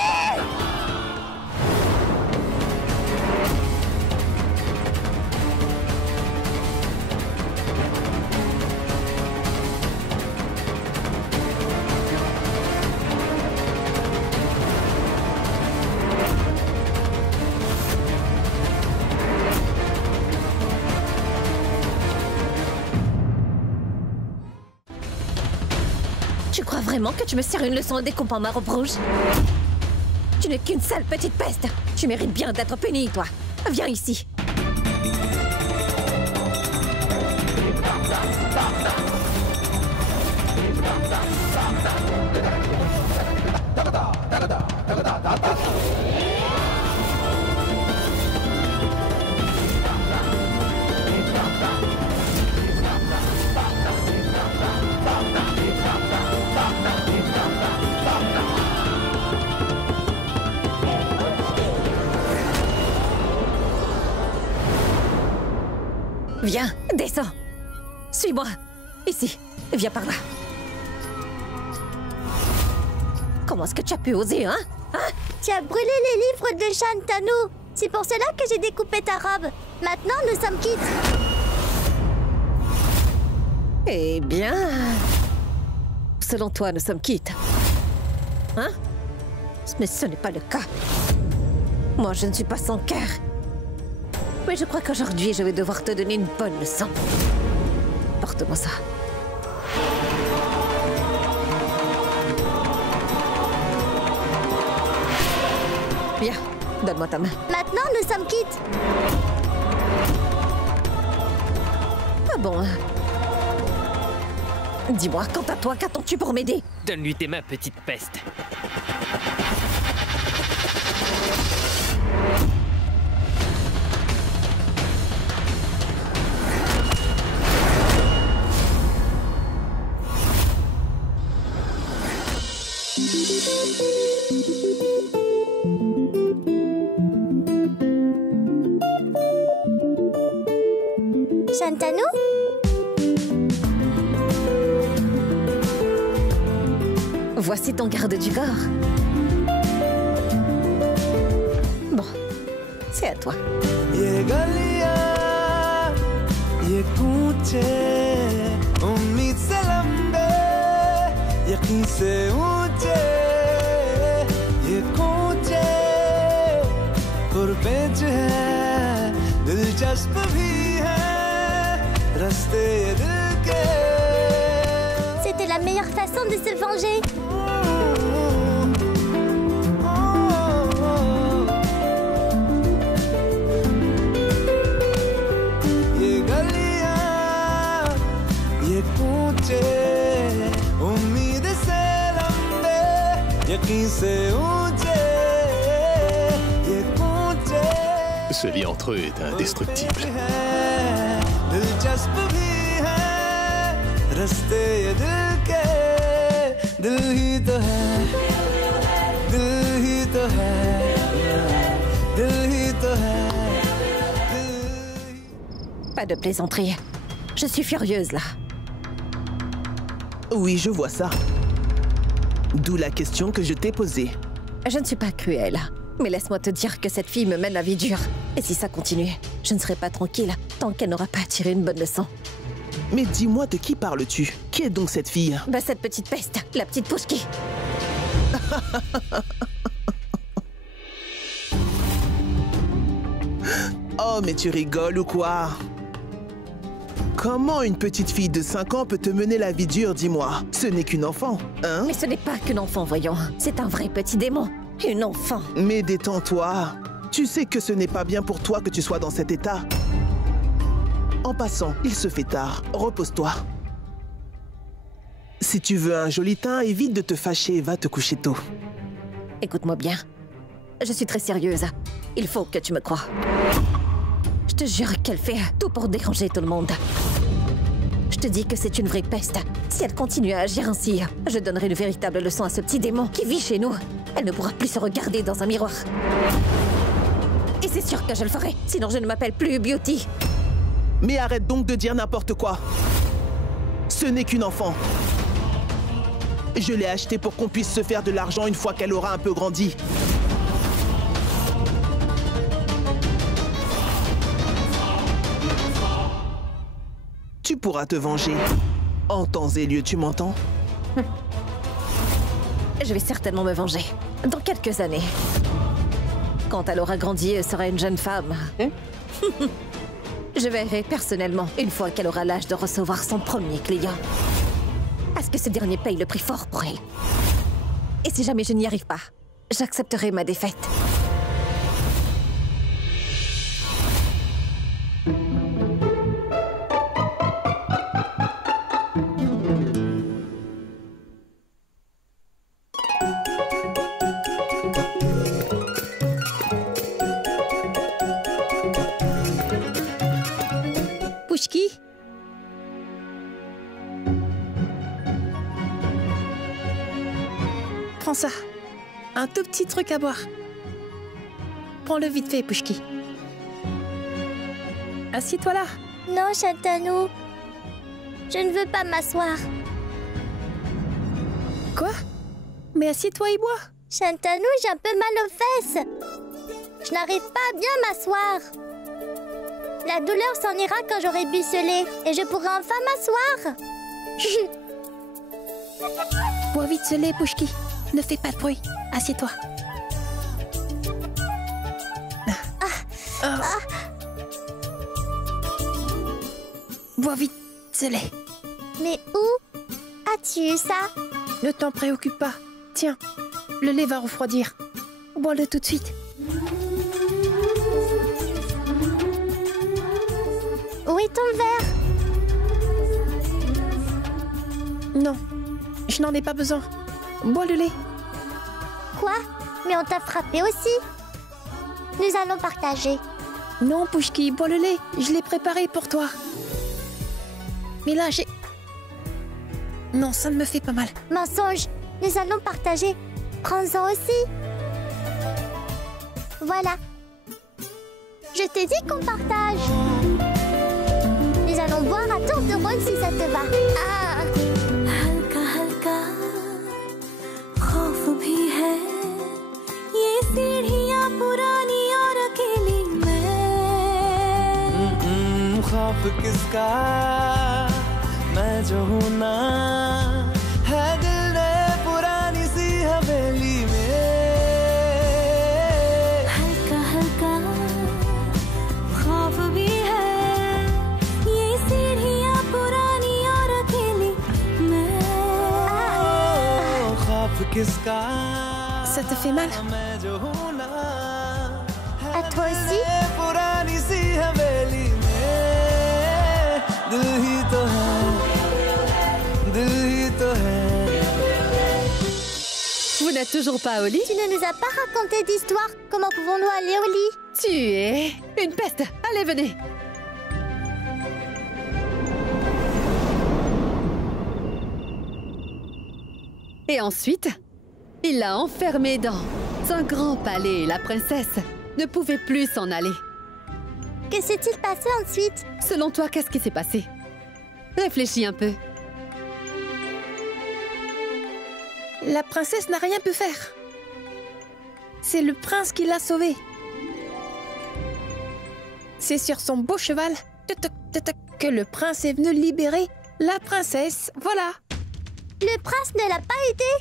Tu crois vraiment que tu me sers une leçon en découpant ma robe rouge? Tu n'es qu'une sale petite peste. Tu mérites bien d'être puni, toi. Viens ici. Viens, descends. Suis-moi. Ici. Viens par là. Comment est-ce que tu as pu oser, hein? Tu as brûlé les livres de Shantanu. C'est pour cela que j'ai découpé ta robe. Maintenant, nous sommes quittes. Eh bien... Selon toi, nous sommes quittes. Hein? Mais ce n'est pas le cas. Moi, je ne suis pas sans cœur. Mais je crois qu'aujourd'hui, je vais devoir te donner une bonne leçon. Porte-moi ça. Viens, donne-moi ta main. Maintenant, nous sommes quittes. Ah bon, hein? Dis-moi, quant à toi, qu'attends-tu pour m'aider? Donne-lui tes mains, petite peste. Shantanu? Voici ton garde du corps. Bon, c'est à toi. ये गलियां, ये कूचे, उम्मीद से लंबे, यकीन से ऊंचे, ये कूचे, गुरबेज है, दिलचस्प भी है, रास्ते दिल के. C'était la meilleure façon de se venger. Ce lien entre eux est indestructible. Pas de plaisanterie. Je suis furieuse là. Oui, je vois ça. D'où la question que je t'ai posée. Je ne suis pas cruelle, mais laisse-moi te dire que cette fille me mène la vie dure. Et si ça continue, je ne serai pas tranquille tant qu'elle n'aura pas tiré une bonne leçon. Mais dis-moi, de qui parles-tu? Qui est donc cette fille? Bah cette petite peste, la petite Pushki. Oh, mais tu rigoles ou quoi? Comment une petite fille de 5 ans peut te mener la vie dure, dis-moi? Ce n'est qu'une enfant, hein? Mais ce n'est pas qu'une enfant, voyons. C'est un vrai petit démon. Une enfant. Mais détends-toi. Tu sais que ce n'est pas bien pour toi que tu sois dans cet état. En passant, il se fait tard. Repose-toi. Si tu veux un joli teint, évite de te fâcher et va te coucher tôt. Écoute-moi bien. Je suis très sérieuse. Il faut que tu me crois. Je te jure qu'elle fait tout pour déranger tout le monde. Je te dis que c'est une vraie peste. Si elle continue à agir ainsi, je donnerai une véritable leçon à ce petit démon qui vit chez nous. Elle ne pourra plus se regarder dans un miroir. Et c'est sûr que je le ferai, sinon je ne m'appelle plus Beauty. Mais arrête donc de dire n'importe quoi. Ce n'est qu'une enfant. Je l'ai achetée pour qu'on puisse se faire de l'argent une fois qu'elle aura un peu grandi. Tu pourras te venger. En temps et lieu, tu m'entends? Je vais certainement me venger. Dans quelques années. Quand elle aura grandi et sera une jeune femme. Je verrai personnellement une fois qu'elle aura l'âge de recevoir son premier client. À ce que ce dernier paye le prix fort pour elle. Et si jamais je n'y arrive pas, j'accepterai ma défaite. Pushki? Prends ça. Un tout petit truc à boire. Prends-le vite fait, Pushki. Assieds-toi là. Non, Shantanu. Je ne veux pas m'asseoir. Quoi? Mais assieds-toi et bois. Shantanu, j'ai un peu mal aux fesses. Je n'arrive pas à bien m'asseoir. La douleur s'en ira quand j'aurai bu ce lait et je pourrai enfin m'asseoir. Bois vite ce lait, Pushki. Ne fais pas de bruit. Assieds-toi. Bois vite ce lait. Mais où as-tu eu ça? Ne t'en préoccupe pas. Tiens, le lait va refroidir. Bois-le tout de suite. Où est ton verre? Non, je n'en ai pas besoin. Bois le lait. Quoi? Mais on t'a frappé aussi. Nous allons partager. Non, Pushki, bois le lait. Je l'ai préparé pour toi. Mais là, j'ai... Non, ça ne me fait pas mal. Mensonge. Nous allons partager. Prends-en aussi. Voilà. Je t'ai dit qu'on partage. Nous allons allons boire à tour de rôle si ça te va. हल्का हल्का खौफ भी है ये सीढ़ियाँ पुरानी और अकेली मैं खौफ किसका मैं जो हूँ ना है दिल ने पुरानी सी हवेली में हल्का हल्का खौफ भी है ये सीढ़ियाँ पुरानी और अकेली मैं खौफ किसका Ça te fait mal? मैं जो हूँ ना À toi aussi? पुरानी सी हवेली में दिल ही तो है दिल ही तो है Vous n'êtes toujours pas au lit? Tu ne nous as pas raconté d'histoire. Comment pouvons-nous aller au lit? Tu es une peste. Allez, venez. Et ensuite, il l'a enfermée dans un grand palais et la princesse ne pouvait plus s'en aller. Que s'est-il passé ensuite? Selon toi, qu'est-ce qui s'est passé? Réfléchis un peu. La princesse n'a rien pu faire. C'est le prince qui l'a sauvée. C'est sur son beau cheval que le prince est venu libérer la princesse. Voilà. Le prince ne l'a pas aidée?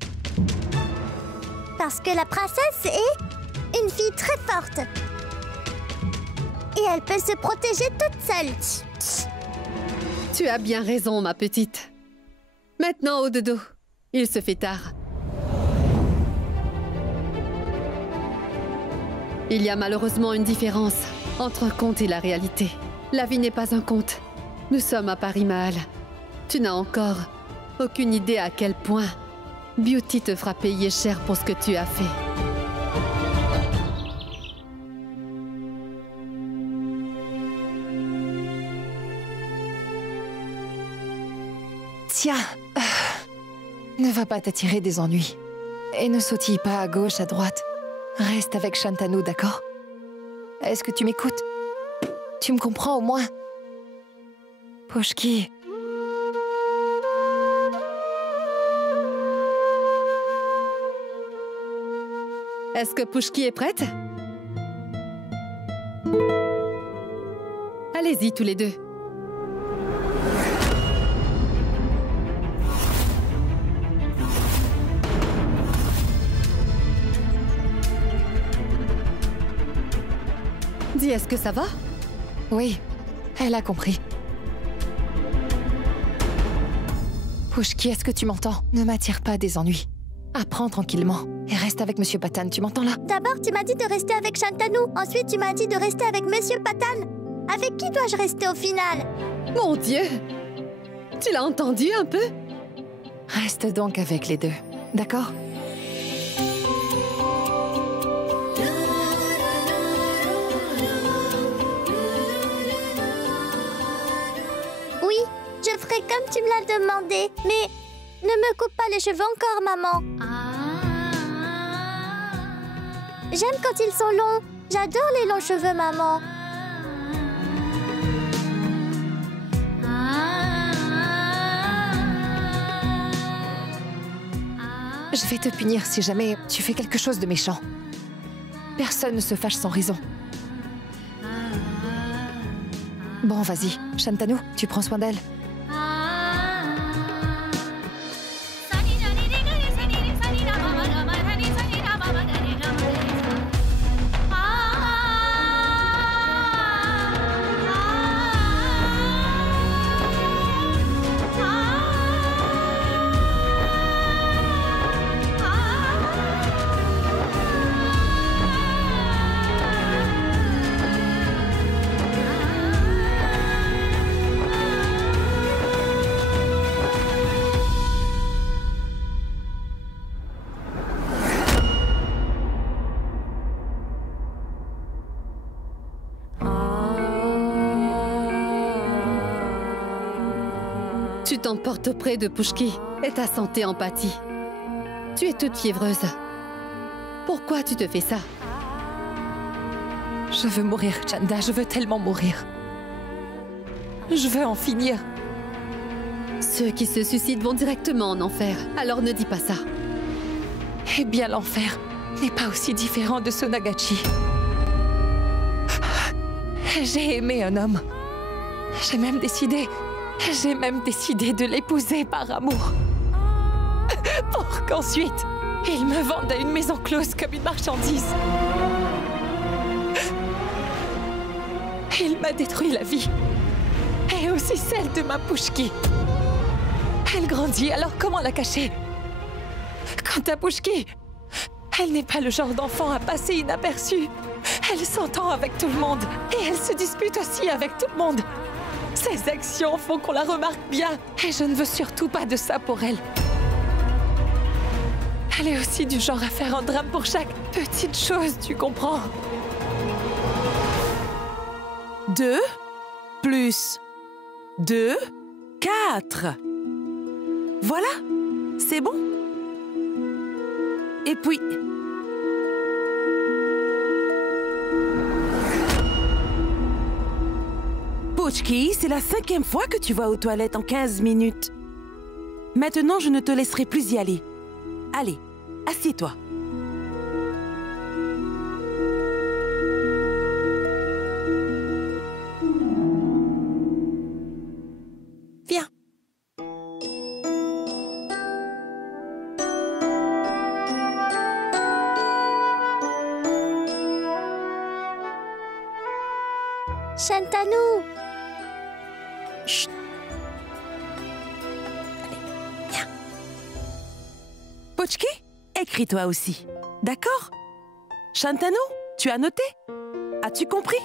Parce que la princesse est une fille très forte. Et elle peut se protéger toute seule. Tu as bien raison, ma petite. Maintenant, au dodo. Il se fait tard. Il y a malheureusement une différence entre un conte et la réalité. La vie n'est pas un conte. Nous sommes à Paris Mahal. Tu n'as encore aucune idée à quel point Beauty te fera payer cher pour ce que tu as fait. Tiens, ne va pas t'attirer des ennuis. Et ne sautille pas à gauche, à droite. Reste avec Shantanu, d'accord? Est-ce que tu m'écoutes? Tu me comprends au moins? Pushki. Est-ce que Pushki est prête? Allez-y, tous les deux. Dis, est-ce que ça va? Oui, elle a compris. Pushki, est-ce que tu m'entends? Ne m'attire pas des ennuis. Apprends tranquillement et reste avec Monsieur Patan, tu m'entends là? D'abord, tu m'as dit de rester avec Shantanu. Ensuite, tu m'as dit de rester avec Monsieur Patan. Avec qui dois-je rester au final? Mon Dieu! Tu l'as entendu un peu? Reste donc avec les deux, d'accord? Oui, je ferai comme tu me l'as demandé. Mais ne me coupe pas les cheveux encore, maman. J'aime quand ils sont longs. J'adore les longs cheveux, maman. Je vais te punir si jamais tu fais quelque chose de méchant. Personne ne se fâche sans raison. Bon, vas-y. Shantanu, tu prends soin d'elle. Tu t'emportes auprès de Pushki et ta santé en pâtit. Tu es toute fiévreuse. Pourquoi tu te fais ça? Je veux mourir, Chanda, je veux tellement mourir. Je veux en finir. Ceux qui se suicident vont directement en enfer, alors ne dis pas ça. Eh bien, l'enfer n'est pas aussi différent de ce Nagachi. J'ai aimé un homme. J'ai même décidé de l'épouser par amour. Pour qu'ensuite, il me vende à une maison close comme une marchandise. Il m'a détruit la vie. Et aussi celle de ma Pushki. Elle grandit, alors comment la cacher? Quant à Pushki, elle n'est pas le genre d'enfant à passer inaperçue. Elle s'entend avec tout le monde et elle se dispute aussi avec tout le monde. Ses actions font qu'on la remarque bien et je ne veux surtout pas de ça pour elle. Elle est aussi du genre à faire un drame pour chaque petite chose, tu comprends? 2 plus 2, 4. Voilà, c'est bon. Et puis... Pushki, c'est la 5e fois que tu vas aux toilettes en 15 minutes. Maintenant, je ne te laisserai plus y aller. Allez, assieds-toi. Viens. Shantanu. Chut. Allez, viens. Pushki, écris-toi aussi. D'accord? Shantanu, tu as noté? As-tu compris?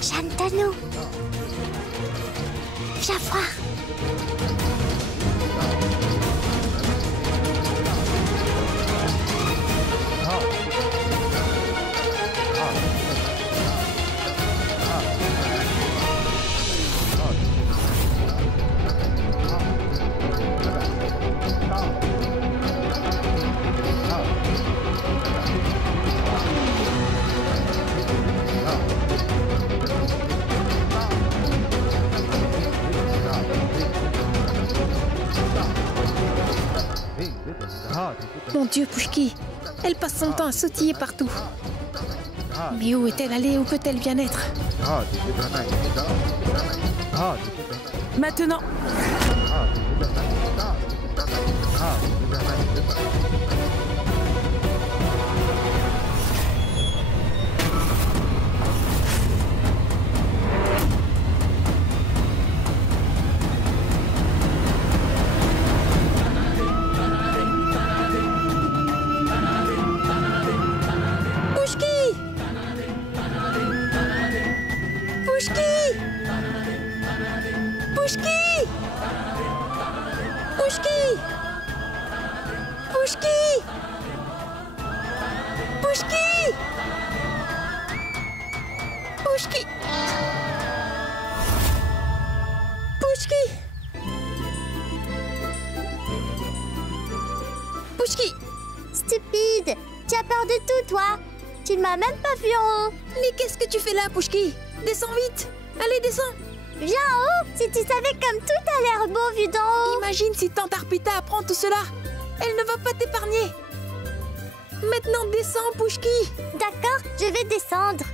Shantanu. Viens voir. Mon Dieu, Pushki, elle passe son temps à sautiller partout. Mais où est-elle allée? Où peut-elle bien être? Maintenant. Stupide! Tu as peur de tout, toi! Tu ne m'as même pas vu en haut! Mais qu'est-ce que tu fais là, Pushki? Descends vite! Allez, descends! Viens en haut, si tu savais comme tout a l'air beau vu d'en haut. Imagine si tante Arpita apprend tout cela. Elle ne va pas t'épargner. Maintenant, descends, Pouchki. D'accord, je vais descendre.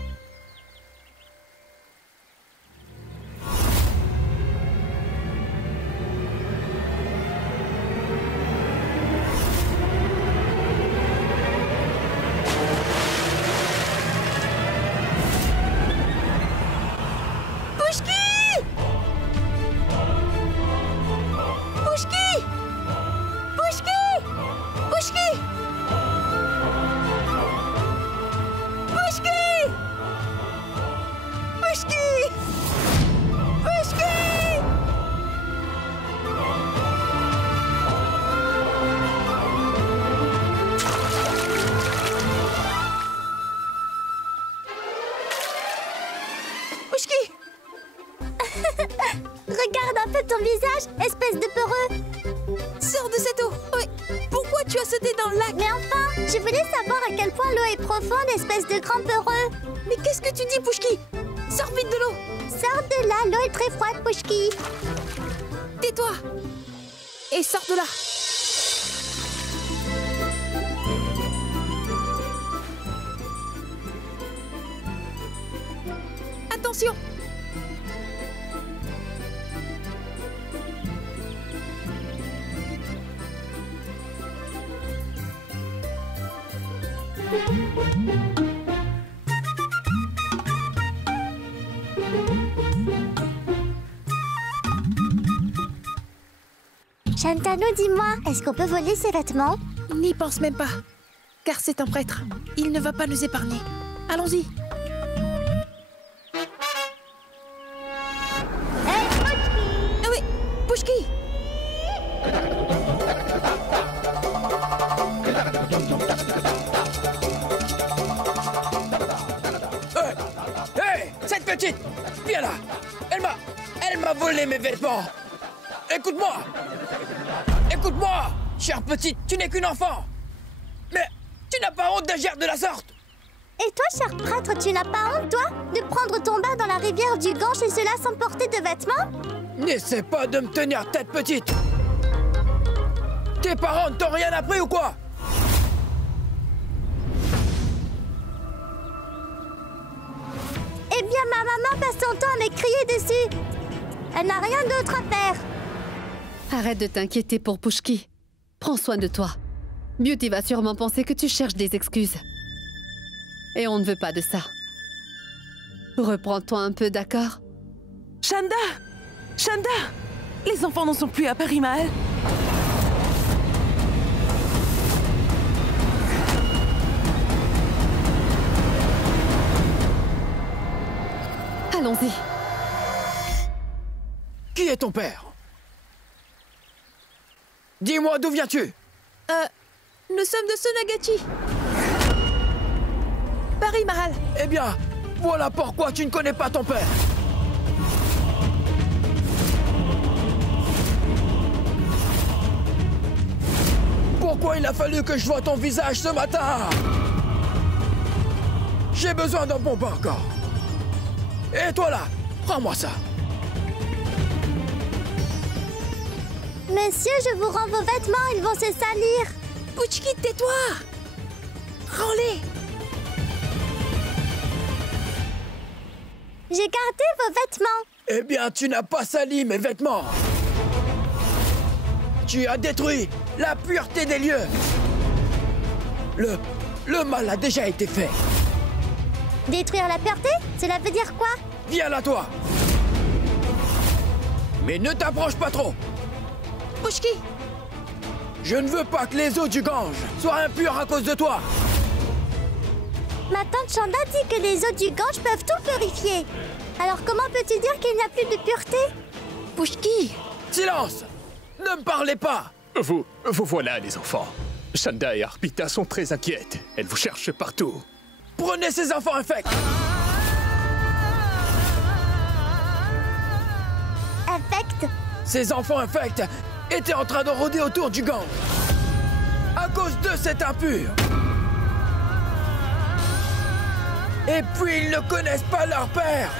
Regarde un peu ton visage, espèce de peureux. Sors de cette eau. Oui. Pourquoi tu as sauté dans le lac? Mais enfin, je voulais savoir à quel point l'eau est profonde, espèce de grand peureux. Mais qu'est-ce que tu dis, Pouchki? Sors vite de l'eau. Sors de là, l'eau est très froide, Pouchki. Tais-toi. Et sors de là. Attention. Shantanu, dis-moi, est-ce qu'on peut voler ses vêtements? N'y pense même pas, car c'est un prêtre. Il ne va pas nous épargner. Allons-y. Hey, Pouchki! Ah oui, Pouchki! Hey, cette petite! Viens là! Elle m'a volé mes vêtements! Écoute-moi! Écoute-moi! Chère petite, tu n'es qu'une enfant! Mais tu n'as pas honte d'agir de la sorte! Et toi, cher prêtre, tu n'as pas honte, toi, de prendre ton bain dans la rivière du Gange et cela sans porter de vêtements? N'essaie pas de me tenir tête petite! Tes parents ne t'ont rien appris ou quoi? Eh bien, ma maman passe son temps à me crier dessus. Elle n'a rien d'autre à faire. Arrête de t'inquiéter pour Pouchki. Prends soin de toi. Beauty va sûrement penser que tu cherches des excuses. Et on ne veut pas de ça. Reprends-toi un peu, d'accord? Chanda! Chanda! Les enfants n'en sont plus à Paris, Mahal. Allons-y. Qui est ton père? Dis-moi, d'où viens-tu? Nous sommes de Sonagachi. Paris, Mahal. Eh bien, voilà pourquoi tu ne connais pas ton père. Pourquoi il a fallu que je voie ton visage ce matin? J'ai besoin d'un bon bain encore. Et toi là, prends-moi ça. Monsieur, je vous rends vos vêtements, ils vont se salir. Pouchki, tais-toi. Rends-les. J'ai gardé vos vêtements. Eh bien, tu n'as pas sali mes vêtements. Tu as détruit la pureté des lieux. Le mal a déjà été fait. Détruire la pureté? Cela veut dire quoi? Viens là, toi. Mais ne t'approche pas trop. Pouchki! Je ne veux pas que les eaux du Gange soient impures à cause de toi. Ma tante Chanda dit que les eaux du Gange peuvent tout purifier. Alors comment peux-tu dire qu'il n'y a plus de pureté? Pouchki! Silence! Ne me parlez pas! Vous voilà, les enfants. Chanda et Arpita sont très inquiètes. Elles vous cherchent partout. Prenez ces enfants infects! Infects? Ces enfants infects étaient en train de rôder autour du Gange. À cause d'eux, c'est impur. Et puis, ils ne connaissent pas leur père.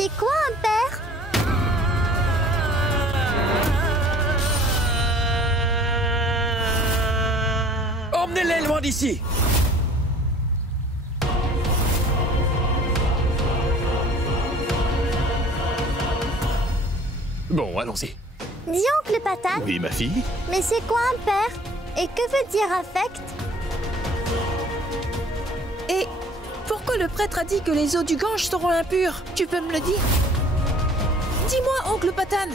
C'est quoi un père? Emmenez-les loin d'ici! Bon, allons-y. Dis oncle Patane. Oui, ma fille? Mais c'est quoi un père? Et que veut dire affect? Et pourquoi le prêtre a dit que les eaux du Gange seront impures? Tu peux me le dire? Dis-moi, oncle Patane.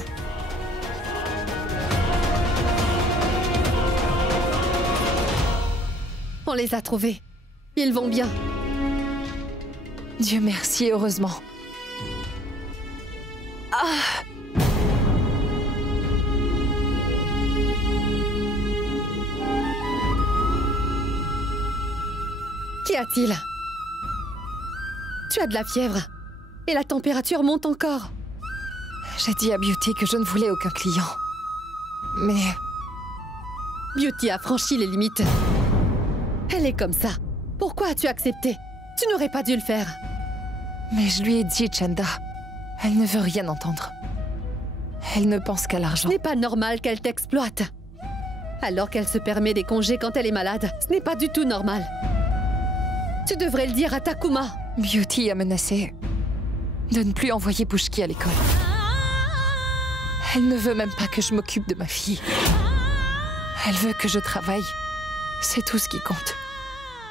On les a trouvés. Ils vont bien. Dieu merci, heureusement. Ah! Qu'y a-t-il? Tu as de la fièvre. Et la température monte encore. J'ai dit à Beauty que je ne voulais aucun client. Mais... Beauty a franchi les limites. Elle est comme ça. Pourquoi as-tu accepté? Tu n'aurais pas dû le faire. Mais je lui ai dit, Chanda. Elle ne veut rien entendre. Elle ne pense qu'à l'argent. Ce n'est pas normal qu'elle t'exploite. Alors qu'elle se permet des congés quand elle est malade. Ce n'est pas du tout normal. Tu devrais le dire à Takuma. Beauty a menacé de ne plus envoyer Pushki à l'école. Elle ne veut même pas que je m'occupe de ma fille. Elle veut que je travaille. C'est tout ce qui compte.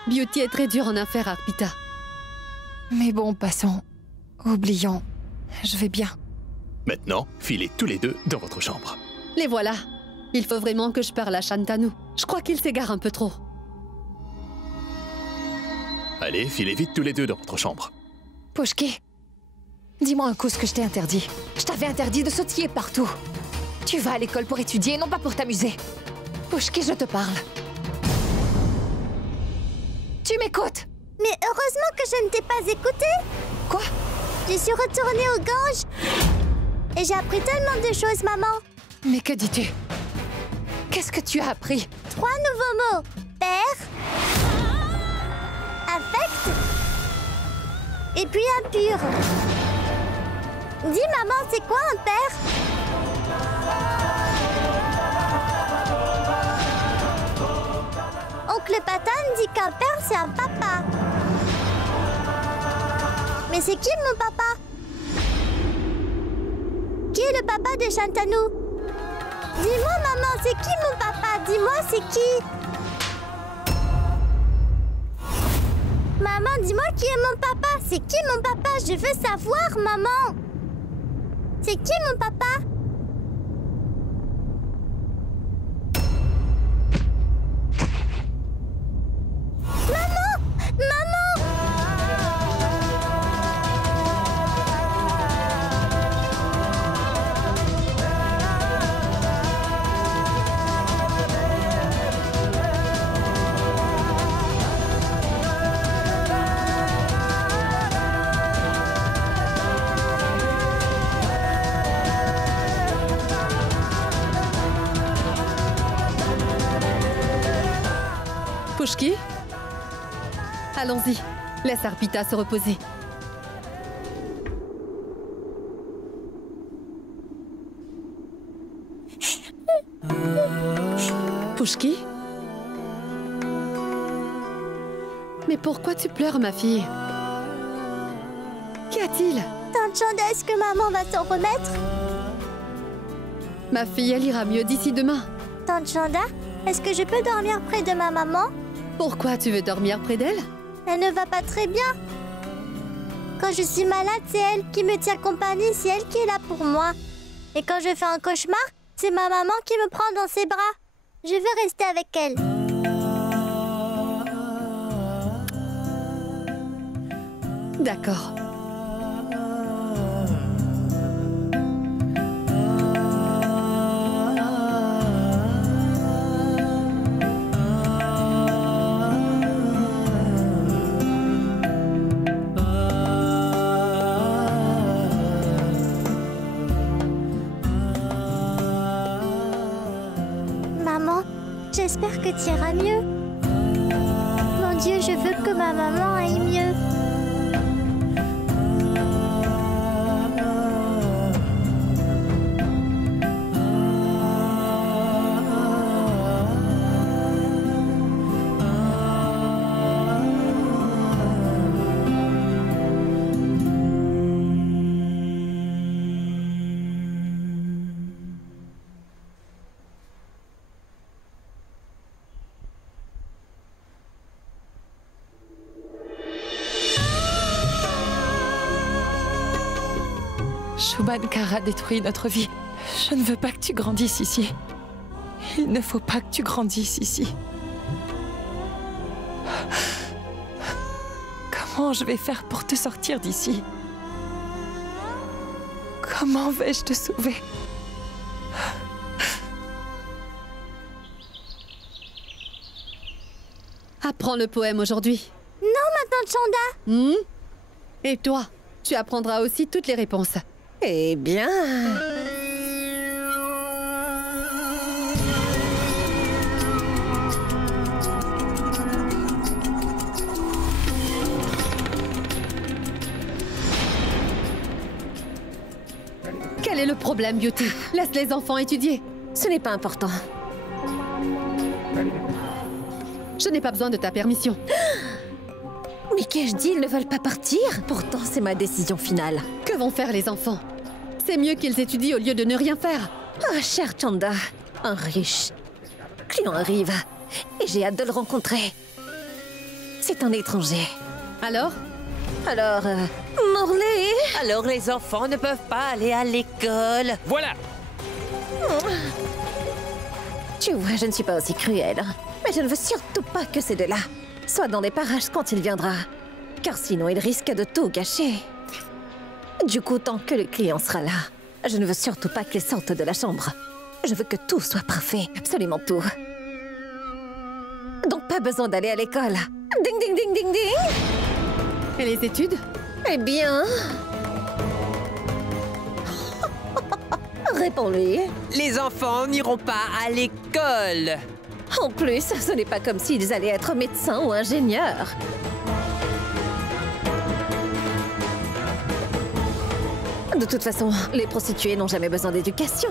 Beauty est très dure en affaires, Arpita. Mais bon, passons. Oublions. Je vais bien. Maintenant, filez tous les deux dans votre chambre. Les voilà. Il faut vraiment que je parle à Shantanu. Je crois qu'il s'égare un peu trop. Allez, filez vite tous les deux dans votre chambre. Pushki, dis-moi un coup ce que je t'ai interdit. Je t'avais interdit de sautiller partout. Tu vas à l'école pour étudier, non pas pour t'amuser. Pushki, je te parle. Tu m'écoutes? Mais heureusement que je ne t'ai pas écouté. Quoi? Je suis retournée au Gange. Et j'ai appris tellement de choses, maman. Mais que dis-tu? Qu'est-ce que tu as appris? 3 nouveaux mots. Père, affect, et puis impur. Dis, maman, c'est quoi un père? Oncle Patane dit qu'un père, c'est un papa. Mais c'est qui mon papa? Qui est le papa de Shantanu? Dis-moi, maman, c'est qui mon papa? Dis-moi, c'est qui? Maman, dis-moi qui est mon papa? C'est qui mon papa? Je veux savoir, maman. C'est qui mon papa? Maman! Maman! Pushki? Allons-y. Laisse Arpita se reposer. Pushki? Mais pourquoi tu pleures, ma fille? Qu'y a-t-il? Tante Chanda, est-ce que maman va s'en remettre? Ma fille, elle ira mieux d'ici demain. Tante Chanda, est-ce que je peux dormir près de ma maman? Pourquoi tu veux dormir près d'elle? Elle ne va pas très bien. Quand je suis malade, c'est elle qui me tient compagnie, c'est elle qui est là pour moi. Et quand je fais un cauchemar, c'est ma maman qui me prend dans ses bras. Je veux rester avec elle. D'accord. Maman, j'espère que tu iras mieux. Mon Dieu, je veux que ma maman aille mieux. Shumankar a détruit notre vie. Je ne veux pas que tu grandisses ici. Il ne faut pas que tu grandisses ici. Comment je vais faire pour te sortir d'ici? Comment vais-je te sauver? Apprends le poème aujourd'hui. Non, ma tante Chanda. Et toi, tu apprendras aussi toutes les réponses. Eh bien... Quel est le problème, Beauty? Laisse les enfants étudier. Ce n'est pas important. Je n'ai pas besoin de ta permission. Mais qu'ai-je dit? Ils ne veulent pas partir? Pourtant, c'est ma décision finale. Que vont faire les enfants? C'est mieux qu'ils étudient au lieu de ne rien faire. Ah, chère Chanda, un riche client arrive et j'ai hâte de le rencontrer. C'est un étranger. Alors? Morley? Alors les enfants ne peuvent pas aller à l'école. Voilà. Tu vois, je ne suis pas aussi cruelle. Mais je ne veux surtout pas que ces deux-là soient dans des parages quand il viendra. Car sinon, il risque de tout gâcher. Du coup, tant que le client sera là, je ne veux surtout pas qu'il sorte de la chambre. Je veux que tout soit parfait, absolument tout. Donc pas besoin d'aller à l'école. Ding, ding, ding, ding, ding. Et les études? Eh bien... Réponds-lui. Les enfants n'iront pas à l'école. En plus, ce n'est pas comme s'ils allaient être médecins ou ingénieurs. De toute façon, les prostituées n'ont jamais besoin d'éducation.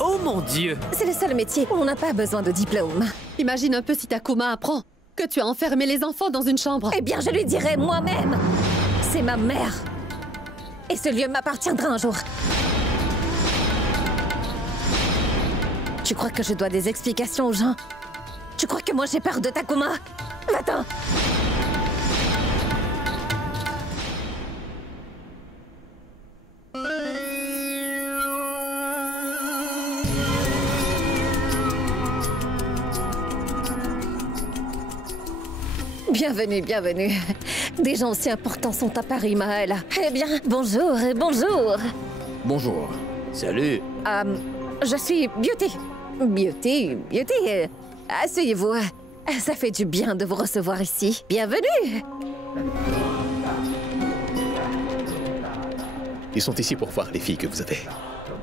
Oh mon Dieu! C'est le seul métier où on n'a pas besoin de diplôme. Imagine un peu si Takuma apprend que tu as enfermé les enfants dans une chambre. Eh bien, je lui dirai moi-même. C'est ma mère. Et ce lieu m'appartiendra un jour. Tu crois que je dois des explications aux gens? Tu crois que moi j'ai peur de Takuma? Va-t'en! Bienvenue, bienvenue. Des gens aussi importants sont à Paris, Maël. Eh bien, bonjour et bonjour. Bonjour. Salut. Je suis Beauty. Beauty. Asseyez-vous. Ça fait du bien de vous recevoir ici. Bienvenue. Ils sont ici pour voir les filles que vous avez.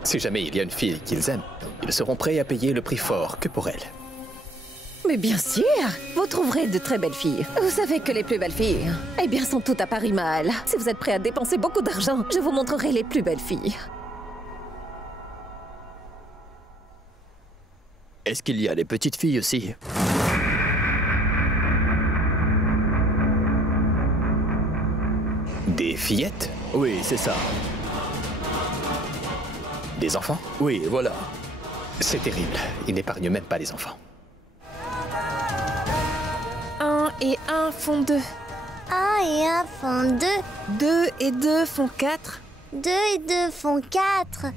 Si jamais il y a une fille qu'ils aiment, ils seront prêts à payer le prix fort que pour elle. Mais bien sûr, vous trouverez de très belles filles. Vous savez que les plus belles filles, eh bien, sont toutes à Paris Mahal. Si vous êtes prêts à dépenser beaucoup d'argent, je vous montrerai les plus belles filles. Est-ce qu'il y a les petites filles aussi? Des fillettes? Oui, c'est ça. Des enfants? Oui, voilà. C'est terrible. Ils n'épargnent même pas les enfants. 1 et 1 font 2. 1 et 1 font 2. 2 et 2 font 4. 2 et 2 font 4.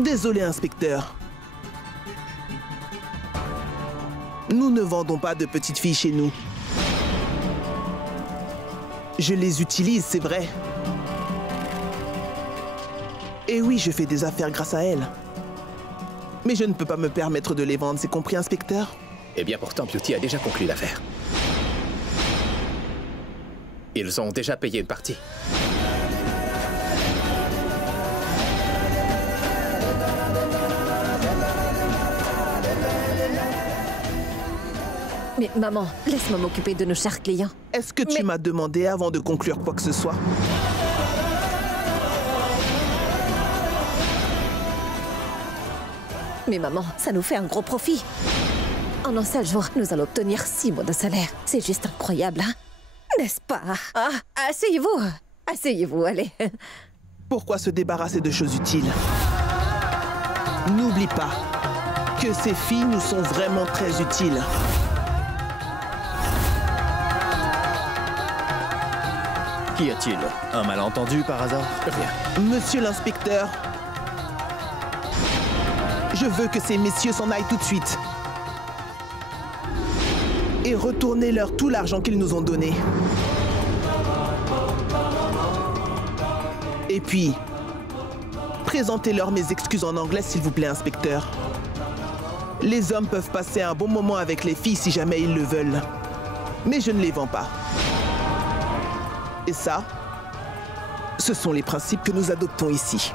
Désolé, inspecteur. Nous ne vendons pas de petites filles chez nous. Je les utilise, c'est vrai. Et oui, je fais des affaires grâce à elles. Mais je ne peux pas me permettre de les vendre, c'est compris, inspecteur? Eh bien, pourtant, Beauty a déjà conclu l'affaire. Ils ont déjà payé une partie. Mais maman, laisse-moi m'occuper de nos chers clients. Est-ce que tu m'as demandé avant de conclure quoi que ce soit? Mais maman, ça nous fait un gros profit. En un seul jour, nous allons obtenir 6 mois de salaire. C'est juste incroyable, hein? N'est-ce pas? Ah, asseyez-vous. Asseyez-vous, allez. Pourquoi se débarrasser de choses utiles? N'oublie pas que ces filles nous sont vraiment très utiles. Qu'y a-t-il? Un malentendu par hasard? Rien. Monsieur l'inspecteur, je veux que ces messieurs s'en aillent tout de suite. Et retournez-leur tout l'argent qu'ils nous ont donné. Et puis, présentez-leur mes excuses en anglais, s'il vous plaît, inspecteur. Les hommes peuvent passer un bon moment avec les filles si jamais ils le veulent. Mais je ne les vends pas. Et ça, ce sont les principes que nous adoptons ici.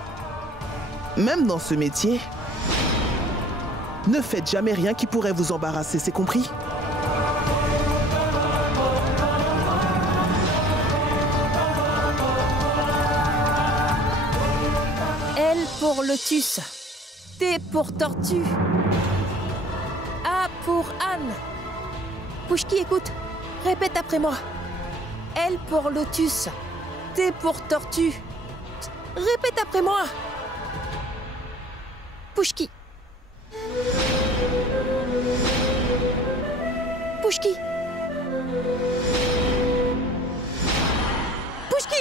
Même dans ce métier, ne faites jamais rien qui pourrait vous embarrasser, c'est compris? L pour lotus. T pour tortue. A pour Anne. Pouchki, écoute. Répète après moi. L pour lotus. T pour tortue. Répète après moi. Pouchki. Pouchki. Pouchki.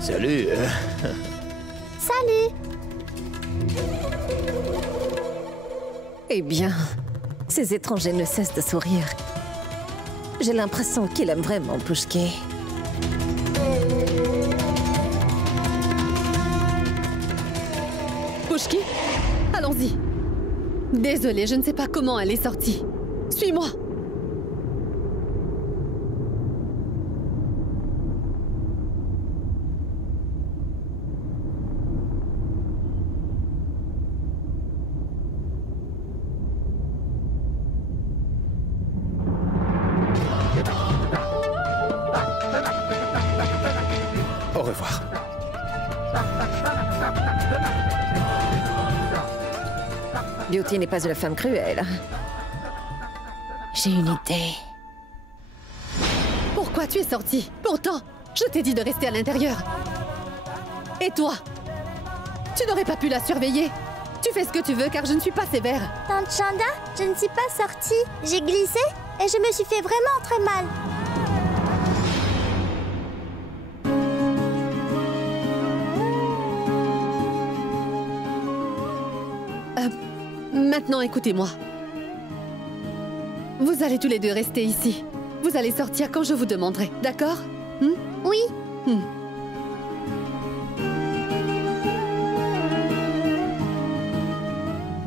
Salut. Salut. Eh bien, ces étrangers ne cessent de sourire. J'ai l'impression qu'il aime vraiment Pouchki. Pouchki, allons-y. Désolée, je ne sais pas comment elle est sortie. Suis-moi. Au revoir. Beauty n'est pas une femme cruelle. J'ai une idée. Pourquoi tu es sortie? Pourtant, je t'ai dit de rester à l'intérieur. Et toi? Tu n'aurais pas pu la surveiller? Tu fais ce que tu veux car je ne suis pas sévère. Tante Chanda, je ne suis pas sortie. J'ai glissé et je me suis fait vraiment très mal. Maintenant, écoutez-moi. Vous allez tous les deux rester ici. Vous allez sortir quand je vous demanderai, d'accord? Oui.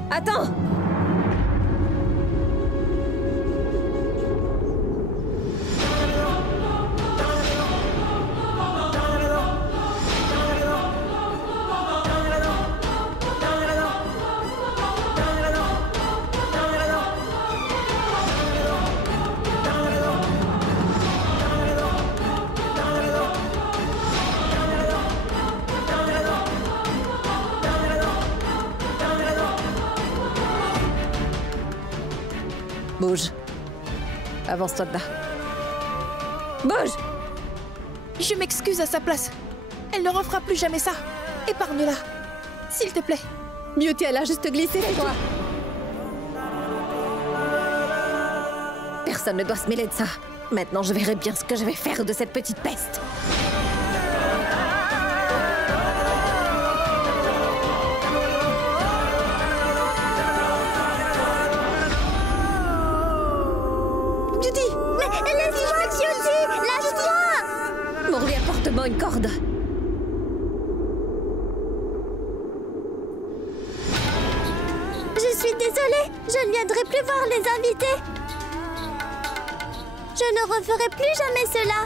Attends! Bouge. Avance-toi de là. Bouge! Je m'excuse à sa place. Elle ne refera plus jamais ça. Épargne-la. S'il te plaît. Beauty, elle a juste glissé, c'est toi. Personne ne doit se mêler de ça. Maintenant, je verrai bien ce que je vais faire de cette petite peste. Beauty! Mais laisse-moi, Beauty! Lâche-moi! Morley, apporte-moi une corde. Je suis désolée, je ne viendrai plus voir les invités. Je ne referai plus jamais cela.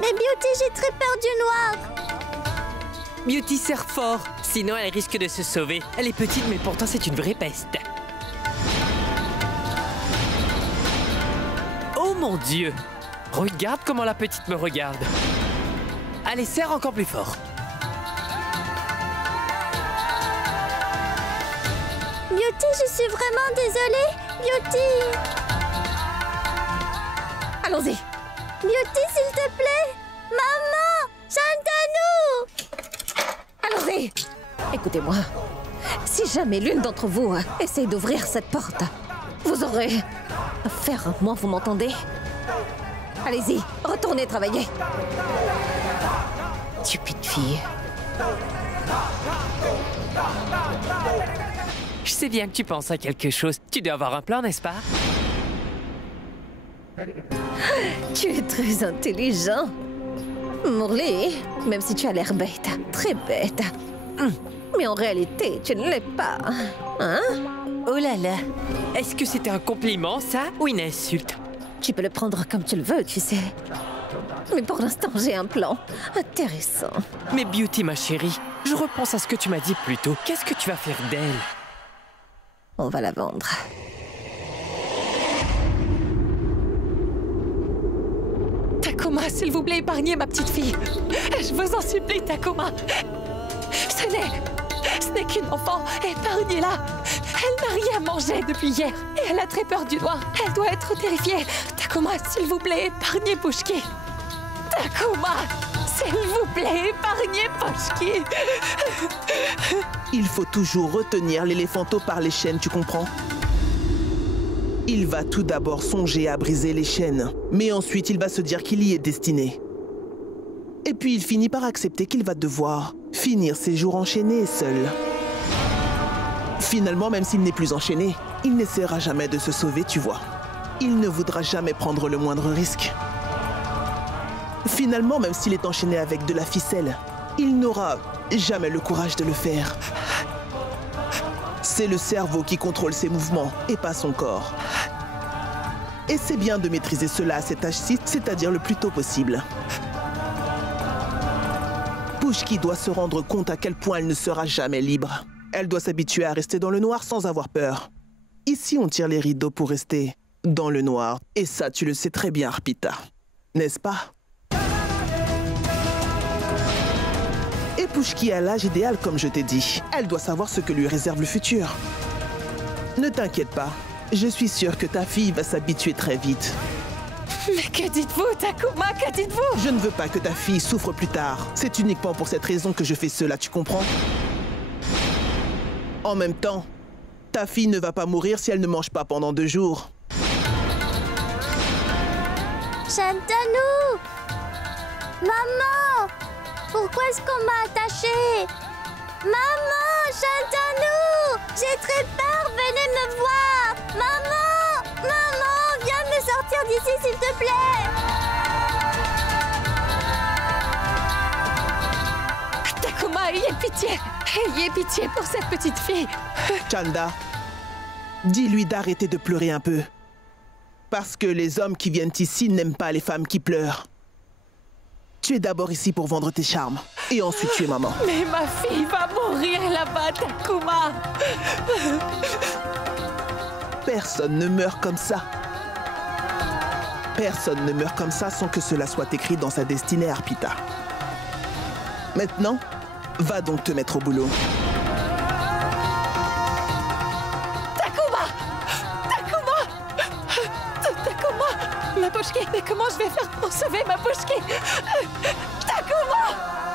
Mais Beauty, j'ai très peur du noir. Beauty serre fort, sinon elle risque de se sauver. Elle est petite, mais pourtant c'est une vraie peste. Oh mon Dieu! Regarde comment la petite me regarde. Allez, serre encore plus fort. Beauty, je suis vraiment désolée. Beauty! Allons-y. Beauty, s'il te plaît! Maman! Chante à nous! Allons-y. Écoutez-moi. Si jamais l'une d'entre vous essaie d'ouvrir cette porte, vous aurez affaire à moi, vous m'entendez? Allez-y, retournez travailler. Stupide fille. Je sais bien que tu penses à quelque chose. Tu dois avoir un plan, n'est-ce pas? Tu es très intelligent. Morley, même si tu as l'air bête, très bête. Mais en réalité, tu ne l'es pas. Hein? Oh là là. Est-ce que c'était un compliment, ça, ou une insulte? Tu peux le prendre comme tu le veux, tu sais. Mais pour l'instant, j'ai un plan intéressant. Mais Beauty, ma chérie, je repense à ce que tu m'as dit plus tôt. Qu'est-ce que tu vas faire d'elle? On va la vendre. Takuma, s'il vous plaît, épargnez ma petite fille. Je vous en supplie, Takuma. Ce n'est qu'une enfant. Épargnez-la. Elle n'a rien mangé depuis hier. Et elle a très peur du noir. Elle doit être terrifiée. Takuma, s'il vous plaît, épargnez Pushki. Takuma, s'il vous plaît, épargnez Pushki. Il faut toujours retenir l'éléphanteau par les chaînes, tu comprends? Il va tout d'abord songer à briser les chaînes, mais ensuite il va se dire qu'il y est destiné. Et puis il finit par accepter qu'il va devoir finir ses jours enchaînés seul. Finalement, même s'il n'est plus enchaîné, il n'essaiera jamais de se sauver, tu vois. Il ne voudra jamais prendre le moindre risque. Finalement, même s'il est enchaîné avec de la ficelle, il n'aura jamais le courage de le faire. C'est le cerveau qui contrôle ses mouvements et pas son corps. Et c'est bien de maîtriser cela à cet âge-ci, c'est-à-dire le plus tôt possible. Pushki doit se rendre compte à quel point elle ne sera jamais libre. Elle doit s'habituer à rester dans le noir sans avoir peur. Ici, on tire les rideaux pour rester dans le noir. Et ça, tu le sais très bien, Arpita. N'est-ce pas? Et Pushki a l'âge idéal, comme je t'ai dit. Elle doit savoir ce que lui réserve le futur. Ne t'inquiète pas. Je suis sûre que ta fille va s'habituer très vite. Mais que dites-vous, Takuma? Que dites-vous? Je ne veux pas que ta fille souffre plus tard. C'est uniquement pour cette raison que je fais cela, tu comprends? En même temps, ta fille ne va pas mourir si elle ne mange pas pendant 2 jours. Chante-nous! Maman! Pourquoi est-ce qu'on m'a attachée? Maman, chante-nous! J'ai très peur, venez me voir! Maman! Maman, viens me sortir d'ici, s'il te plaît! Takuma, ayez pitié! Ayez pitié pour cette petite fille! Chanda, dis-lui d'arrêter de pleurer un peu. Parce que les hommes qui viennent ici n'aiment pas les femmes qui pleurent. Tu es d'abord ici pour vendre tes charmes. Et ensuite tu es maman. Mais ma fille va mourir là-bas, Takuma! Personne ne meurt comme ça. Personne ne meurt comme ça sans que cela soit écrit dans sa destinée, Arpita. Maintenant, va donc te mettre au boulot. Takuma! Takuma! Takuma! Ma Pushki, mais comment je vais faire pour sauver ma Pushki? Takuma!